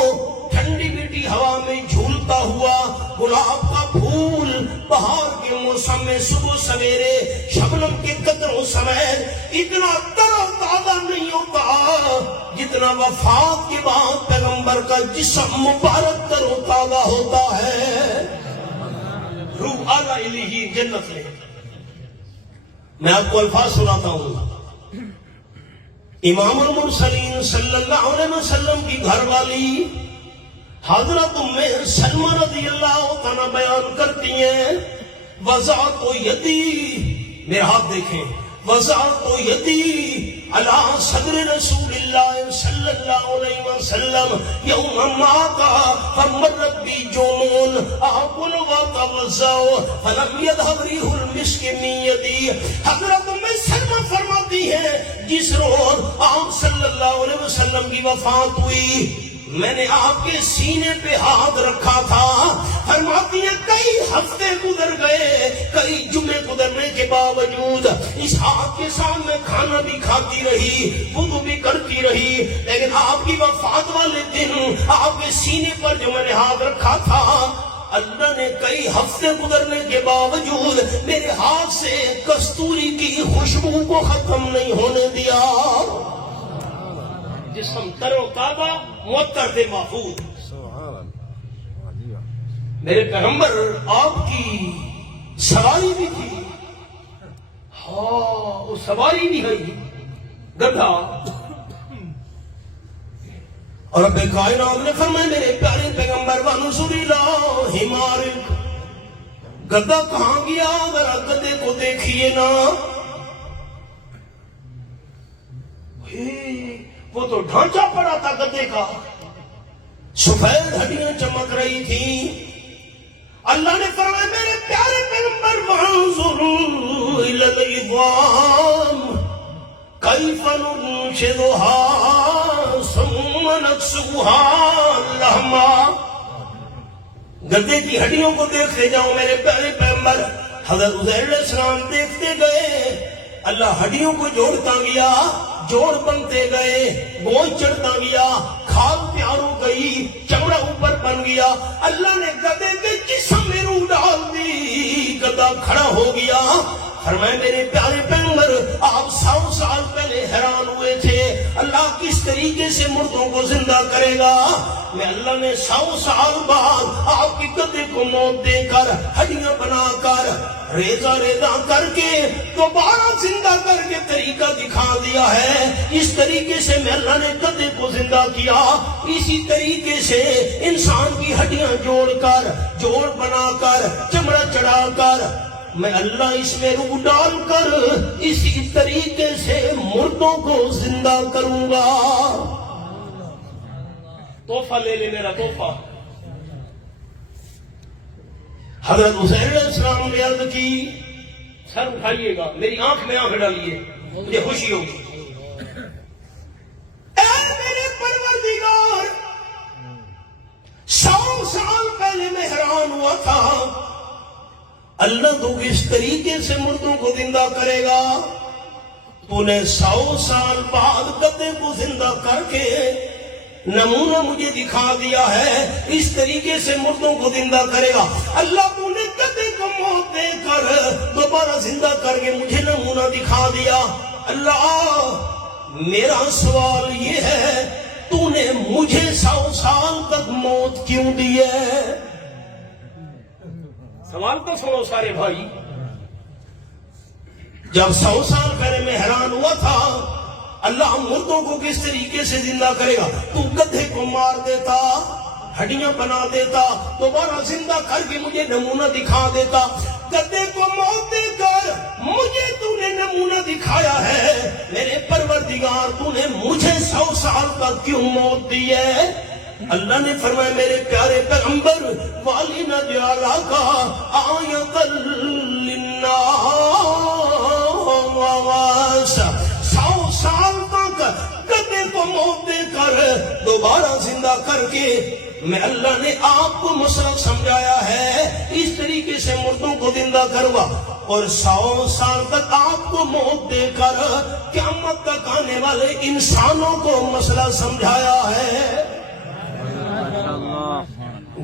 ٹھنڈی میٹھی ہوا میں جھولتا ہوا گلاب کا پھول، بہار کے موسم میں صبح سویرے شبنم کے قطروں سمیت اتنا تر و تازہ نہیں ہوتا جتنا وفات کے بعد پیغمبر کا جسم مبارک تر و تازہ ہوتا ہے۔ روح اعلیٰ الہی جنت میں۔ میں آپ کو الفاظ سناتا ہوں، امام المرسلین صلی اللہ علیہ وسلم کی گھر والی حضرت ام سلمہ رضی اللہ تعالیٰ بیان کرتی ہیں، وضعت یدی، میرے ہاتھ دیکھیں، وضعت یدی علی صدر رسول اللہ صلی اللہ علیہ وسلم یوم ماتا فمرت بی جمون آکل وتوزع فلم یذهب ریح المسک من یدی گئی. حضرت ام سلمہ فرماتی ہے جس روز آپ صلی اللہ علیہ وسلم کی وفات ہوئی میں نے آپ کے سینے پہ ہاتھ رکھا تھا. فرماتی ہیں کئی ہفتے گزر گئے, کئی جمعے گزرنے کے باوجود اس ہاتھ کے ساتھ میں کھانا بھی کھاتی رہی, وضو بھی کرتی رہی, لیکن آپ کی وفات والے دن آپ کے سینے پر جو میں نے ہاتھ رکھا تھا اللہ نے کئی ہفتے گزرنے کے باوجود میرے ہاتھ سے کستوری کی خوشبو کو ختم نہیں ہونے دیا. جسم تر و تازہ معطر تھے محفوظ. میرے پیغمبر آپ کی سواری بھی تھی, ہاں وہ سواری بھی ہے گدھا, اور رب کائنات نے فرمایا میرے پیارے پیغمبر وانظر الی حمارک, گدھا کہاں گیا ذرا گدھے کو دیکھیے نا. وہ تو ڈھانچہ پڑا تھا گدھے کا, سفید ہڈیاں چمک رہی تھی. اللہ نے فرمایا میرے پیارے پیغمبر وانظر الی العظام کیف ننشزها ثم نکسوها لحما. گدھے کی ہڈیوں کو دیکھتے جاؤ میرے پیارے پیغمبر. حضرت عزیر علیہ السلام دیکھتے گئے, اللہ ہڈیوں کو جوڑتا گیا, جوڑ بنتے گئے, گوشت چڑھتا گیا, کھال پیار ہو گئی, چمڑا اوپر بن گیا. اللہ نے گدھے کے جسم میں روح ڈال دی, گدھا کھڑا ہو گیا. فرمایا میرے پیارے پیغمبر آپ 100 سال پہلے حیران ہوئے تھے اللہ کس طریقے سے مردوں کو زندہ کرے گا. میں اللہ نے 100 سال بعد آپ کی گدھے کو موت دے کر ہڈیاں بنا کر ریزہ ریزہ کر کے دوبارہ زندہ کر کے طریقہ دکھا دیا ہے. اس طریقے سے میں اللہ نے گدھے کو زندہ کیا, اسی طریقے سے انسان کی ہڈیاں جوڑ کر, جوڑ بنا کر, چمڑا چڑھا کر میں اللہ اس میں روح ڈال کر اسی طریقے سے مردوں کو زندہ کروں گا. تحفہ لے لے میرا تحفہ. حضرت حسین علیہ السلام نے عرض کی سر اٹھائیے گا, میری آنکھ میں آنکھ ڈالیے, مجھے خوشی ہوگی. اے میرے پروردگار 100 سال پہلے میں حیران ہوا تھا اللہ تو کس طریقے سے مردوں کو زندہ کرے گا. تو نے 100 سال بعد گدھے کو زندہ کر کے نمونہ مجھے دکھا دیا ہے, اس طریقے سے مردوں کو زندہ کرے گا. اللہ تو نے گدھے کو موت دے کر دوبارہ زندہ کر کے مجھے نمونہ دکھا دیا. اللہ میرا سوال یہ ہے تو نے مجھے 100 سال تک موت کیوں دی ہے؟ سوال تو سنو سارے بھائی. جب 100 سال پہلے میں حیران ہوا تھا اللہ مردوں کو کس طریقے سے زندہ کرے گا, تو گدھے کو مار دیتا, ہڈیاں بنا دیتا, دوبارہ زندہ کر کے مجھے نمونہ دکھا دیتا. گدھے کو موت دے کر مجھے تو نے نمونہ دکھایا ہے. میرے پروردگار تو نے مجھے 100 سال تک کیوں موت دی ہے؟ اللہ نے فرمایا میرے پیارے پیغمبر وَلِنَجْعَلَكَ آیَةً لِلنَّاسِ 100 سال تک گدھے کو موت دے کر دوبارہ زندہ کر کے میں اللہ نے آپ کو مسلک سمجھایا ہے, اس طریقے سے مردوں کو زندہ کروا. اور 100 سال تک آپ کو موت دے کر قیامت تک آنے والے انسانوں کو مسئلہ سمجھایا ہے.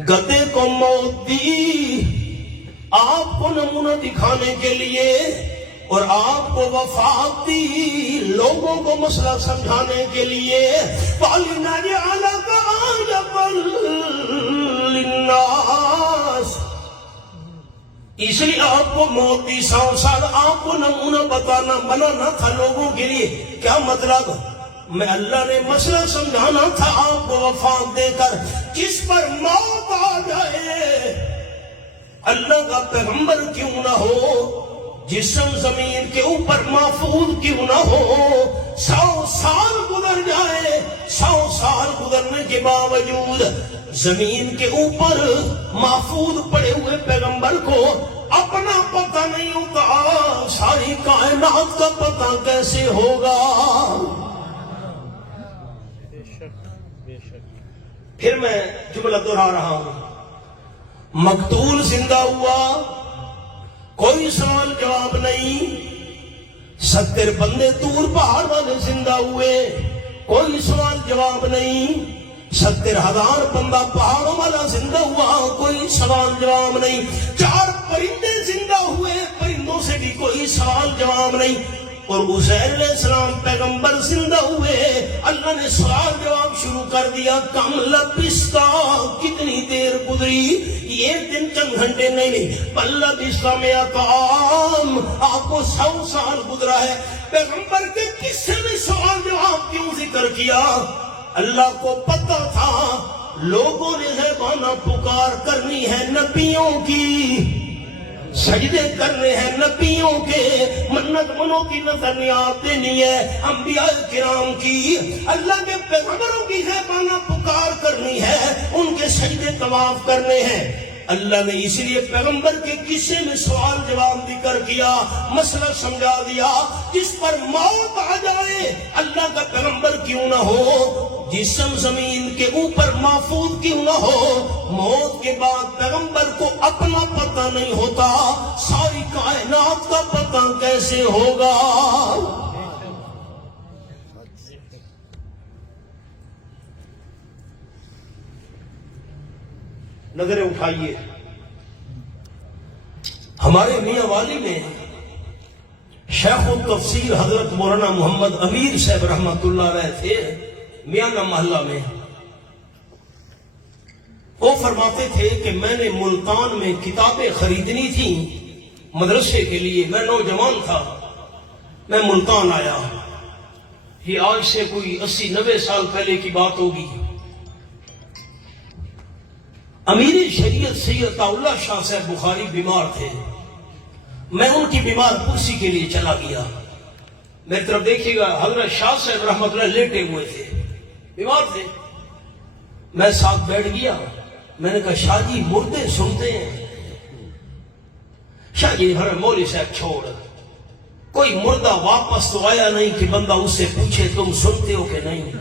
گدھے کو موت دی آپ کو نمونہ دکھانے کے لیے, اور آپ کو وفات دی لوگوں کو مسئلہ سمجھانے کے لیے. وَلِنَجْعَلَكَ آیَةً لِلنَّاسِ اس لیے آپ کو موت دی 100 سال آپ کو نمونہ بنانا تھا لوگوں کے لیے. کیا مطلب؟ میں اللہ نے مسئلہ سمجھانا تھا آپ کو وفات دے کر. جس پر موت آ جائے اللہ کا پیغمبر کیوں نہ ہو, جسم زمین کے اوپر محفوظ کیوں نہ ہو, 100 سال گزر جائے, 100 سال گزرنے کے باوجود زمین کے اوپر محفوظ پڑے ہوئے پیغمبر کو اپنا پتہ نہیں ہوتا ساری کائنات کا پتہ کیسے ہوگا؟ پھر میں جملہ دہرا رہا ہوں، مقتول زندہ ہوا، کوئی سوال جواب نہیں۔ 70 بندے طور پہاڑ والے زندہ ہوئے، کوئی سوال جواب نہیں۔ 70,000 بندہ پہاڑوں والا زندہ ہوا، کوئی سوال جواب نہیں۔ 4 پرندے زندہ ہوئے، پرندوں سے بھی کوئی سوال جواب نہیں۔ اور عزیر علیہ السلام پیغمبر زندہ ہوئے، اللہ نے سوال جواب شروع کر دیا، کم لبستا، کتنی دیر گزری؟ یہ دن چند گھنٹے نہیں، بل لبستا مئۃ عام، آپ کو 100 سال گزرا ہے۔ پیغمبر کے قصے میں سوال جواب کیوں ذکر کیا؟ اللہ کو پتہ تھا لوگوں نے غیبانہ پکار کرنی ہے نبیوں کی، سجدے کرنے ہیں نبیوں کے، منت منوں کی نظریات دینی ہے انبیاء کرام کی، اللہ کے پیغمبروں کی غیبانہ پکار کرنی ہے، ان کے سجدے طواف کرنے ہیں۔ اللہ نے اس لیے پیغمبر کے قصے میں سوال جواب ذکر کیا، مسئلہ سمجھا دیا۔ جس پر موت آ جائے اللہ کا پیغمبر کیوں نہ ہو، جسم زمین کے اوپر محفوظ کیوں نہ ہو، موت کے بعد پیغمبر کو اپنا پتہ نہیں ہوتا، ساری کائنات کا پتہ کیسے ہوگا؟ نظریں اٹھائیے، ہمارے میاں والی میں شیخ التفسیر حضرت مولانا محمد امیر صاحب رحمت اللہ علیہ تھے، میاں محلہ میں۔ وہ فرماتے تھے کہ میں نے ملتان میں کتابیں خریدنی تھی مدرسے کے لیے، میں نوجوان تھا، میں ملتان آیا، یہ آج سے کوئی 80-90 سال پہلے کی بات ہوگی۔ امیر شریعت سید عطا اللہ شاہ صاحب بخاری بیمار تھے، میں ان کی بیمار پرسی کے لیے چلا گیا۔ میری طرف دیکھیے گا، حضرت شاہ صاحب رحمت اللہ لیٹے ہوئے تھے، بیمار تھے، میں ساتھ بیٹھ گیا۔ میں نے کہا شاہ جی مردے سنتے ہیں؟ شاہ جی ہر مولوی صاحب چھوڑ، کوئی مردہ واپس تو آیا نہیں کہ بندہ اس سے پوچھے تم سنتے ہو کہ نہیں،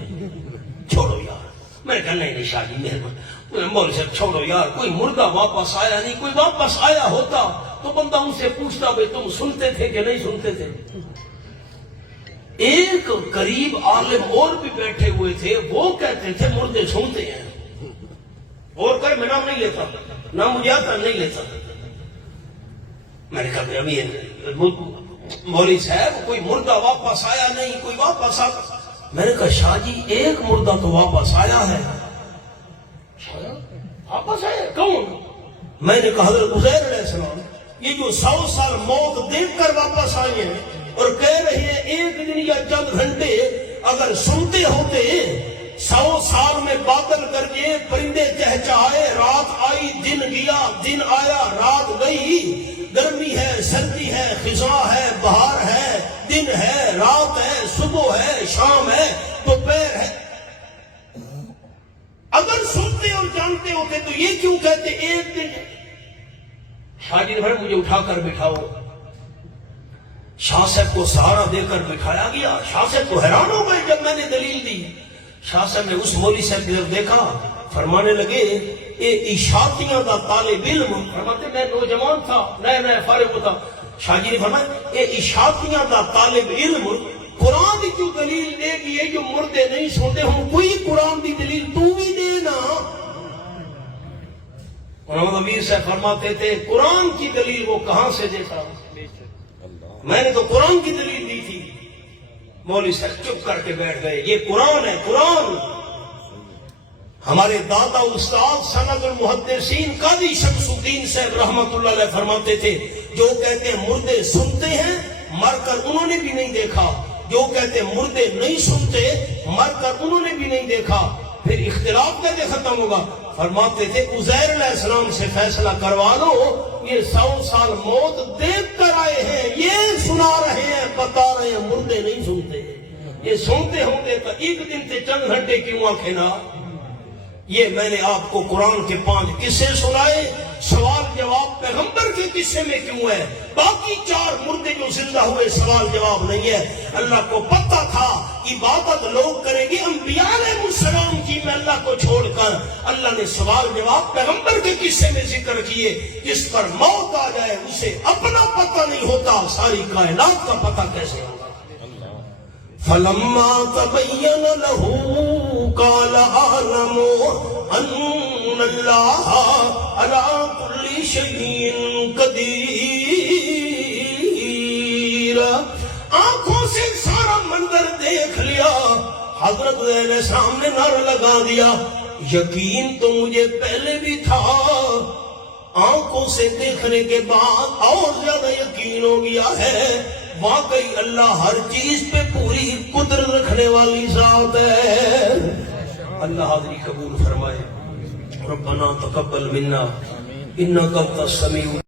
چھوڑو یار۔ میں نے کہا نہیں شاہ جی مہربانی، مولوی صاحب چھوڑو یار، کوئی مردہ واپس آیا نہیں، کوئی واپس آیا ہوتا تو بندہ ان سے پوچھتا بھئی تم سنتے تھے کہ نہیں سنتے تھے۔ ایک قریب عالم اور بھی بیٹھے ہوئے تھے، وہ کہتے تھے مردے سنتے ہیں، اور کہ میں نام نہیں لیتا، نام مجھے آتا نہیں لیتا۔ میں نے کہا ابھی مولوی صاحب کوئی مردہ واپس آیا نہیں، کوئی واپس آتا۔ میں نے کہا شاہ جی ایک مردہ تو واپس آیا ہے۔ واپس آئے کون؟ میں نے کہا حضرت عزیر علیہ السلام، یہ جو 100 سال موت دیکھ کر واپس آئے ہیں اور کہہ رہے ہیں ایک دن یا چند گھنٹے، اگر سنتے ہوتے 100 سال میں بادل گرجے، پرندے چہچہائے، رات آئی دن گیا، دن آیا رات گئی، گرمی ہے سردی ہے خزاں ہے بہار ہے، دن ہے رات ہے، صبح ہے شام ہے، دوپہر ہے، اگر سنتے اور جانتے ہوتے تو یہ کیوں کہتے ایک دن؟ شاہ جی نے مجھے اٹھا کر بٹھاؤ۔ شاہ صاحب کو سہارا دے کر بٹھایا گیا۔ شاہ صاحب تو حیران ہو گئے جب میں نے دلیل دی۔ شاہ صاحب نے اس مولوی صاحب کی طرف دیکھا، فرمانے لگے اے اشاعتیاں دا طالب علم، فرماتے میں نوجوان تھا، نیا فارغ ہوتا۔ شاہ جی نے فرمایا اے اشاعتیاں دا طالب علم قرآن کی جو دلیل دے گی ہے جو مردے نہیں سنتے ہوں، کوئی قرآن کی دلیل تو بھی دینا۔ محمد امیر صاحب فرماتے تھے قرآن کی دلیل وہ کہاں سے دیتا، میں نے تو قرآن کی دلیل دی تھی۔ مولوی صاحب چپ کر کے بیٹھ گئے، یہ قرآن ہے قرآن۔ ہمارے دادا استاد سند المحدثین قاضی شمس الدین صاحب رحمت اللہ علیہ فرماتے تھے جو کہتے ہیں مردے سنتے ہیں مر کر انہوں نے بھی نہیں دیکھا، جو کہتے ہیں مردے نہیں سنتے مر کر انہوں نے بھی نہیں دیکھا، پھر اختلاف کیسے ختم ہوگا؟ فرماتے تھے عزیر علیہ السلام سے فیصلہ کروا لو، یہ 100 سال موت دیکھ کر آئے ہیں، یہ سنا رہے ہیں بتا رہے ہیں، مردے نہیں سنتے، یہ سنتے ہوں گے تو ایک دن سے چند گھنٹے کیوں آنکھیں نہ۔ یہ میں نے آپ کو قرآن کے 5 قصے سنائے، سوال جواب پیغمبر کے قصے میں کیوں ہے؟ باقی 4 مردے جو زندہ ہوئے سوال جواب نہیں ہے. اللہ کو پتہ تھا عبادت لوگ کریں گے انبیاء علیہ السلام کی میں اللہ کو چھوڑ کر. اللہ نے سوال جواب پیغمبر کے قصے میں ذکر کیے. جس پر موت آ جائے اسے اپنا پتہ نہیں ہوتا, ساری کائنات کا پتہ کیسے ہوگا. فلما تبين له قال اعلم ان الله على كل شيء قدير. آنکھوں سے سارا منظر دیکھ لیا. حضرت علیہ السلام نے نعرہ لگا دیا, یقین تو مجھے پہلے بھی تھا, آنکھوں سے دیکھنے کے بعد اور زیادہ یقین ہو گیا ہے. واقعی اللہ ہر چیز پہ پوری قدرت رکھنے والی ذات ہے. اللہ حاضری قبول فرمائے. ربنا تقبل منا انک انت السمیع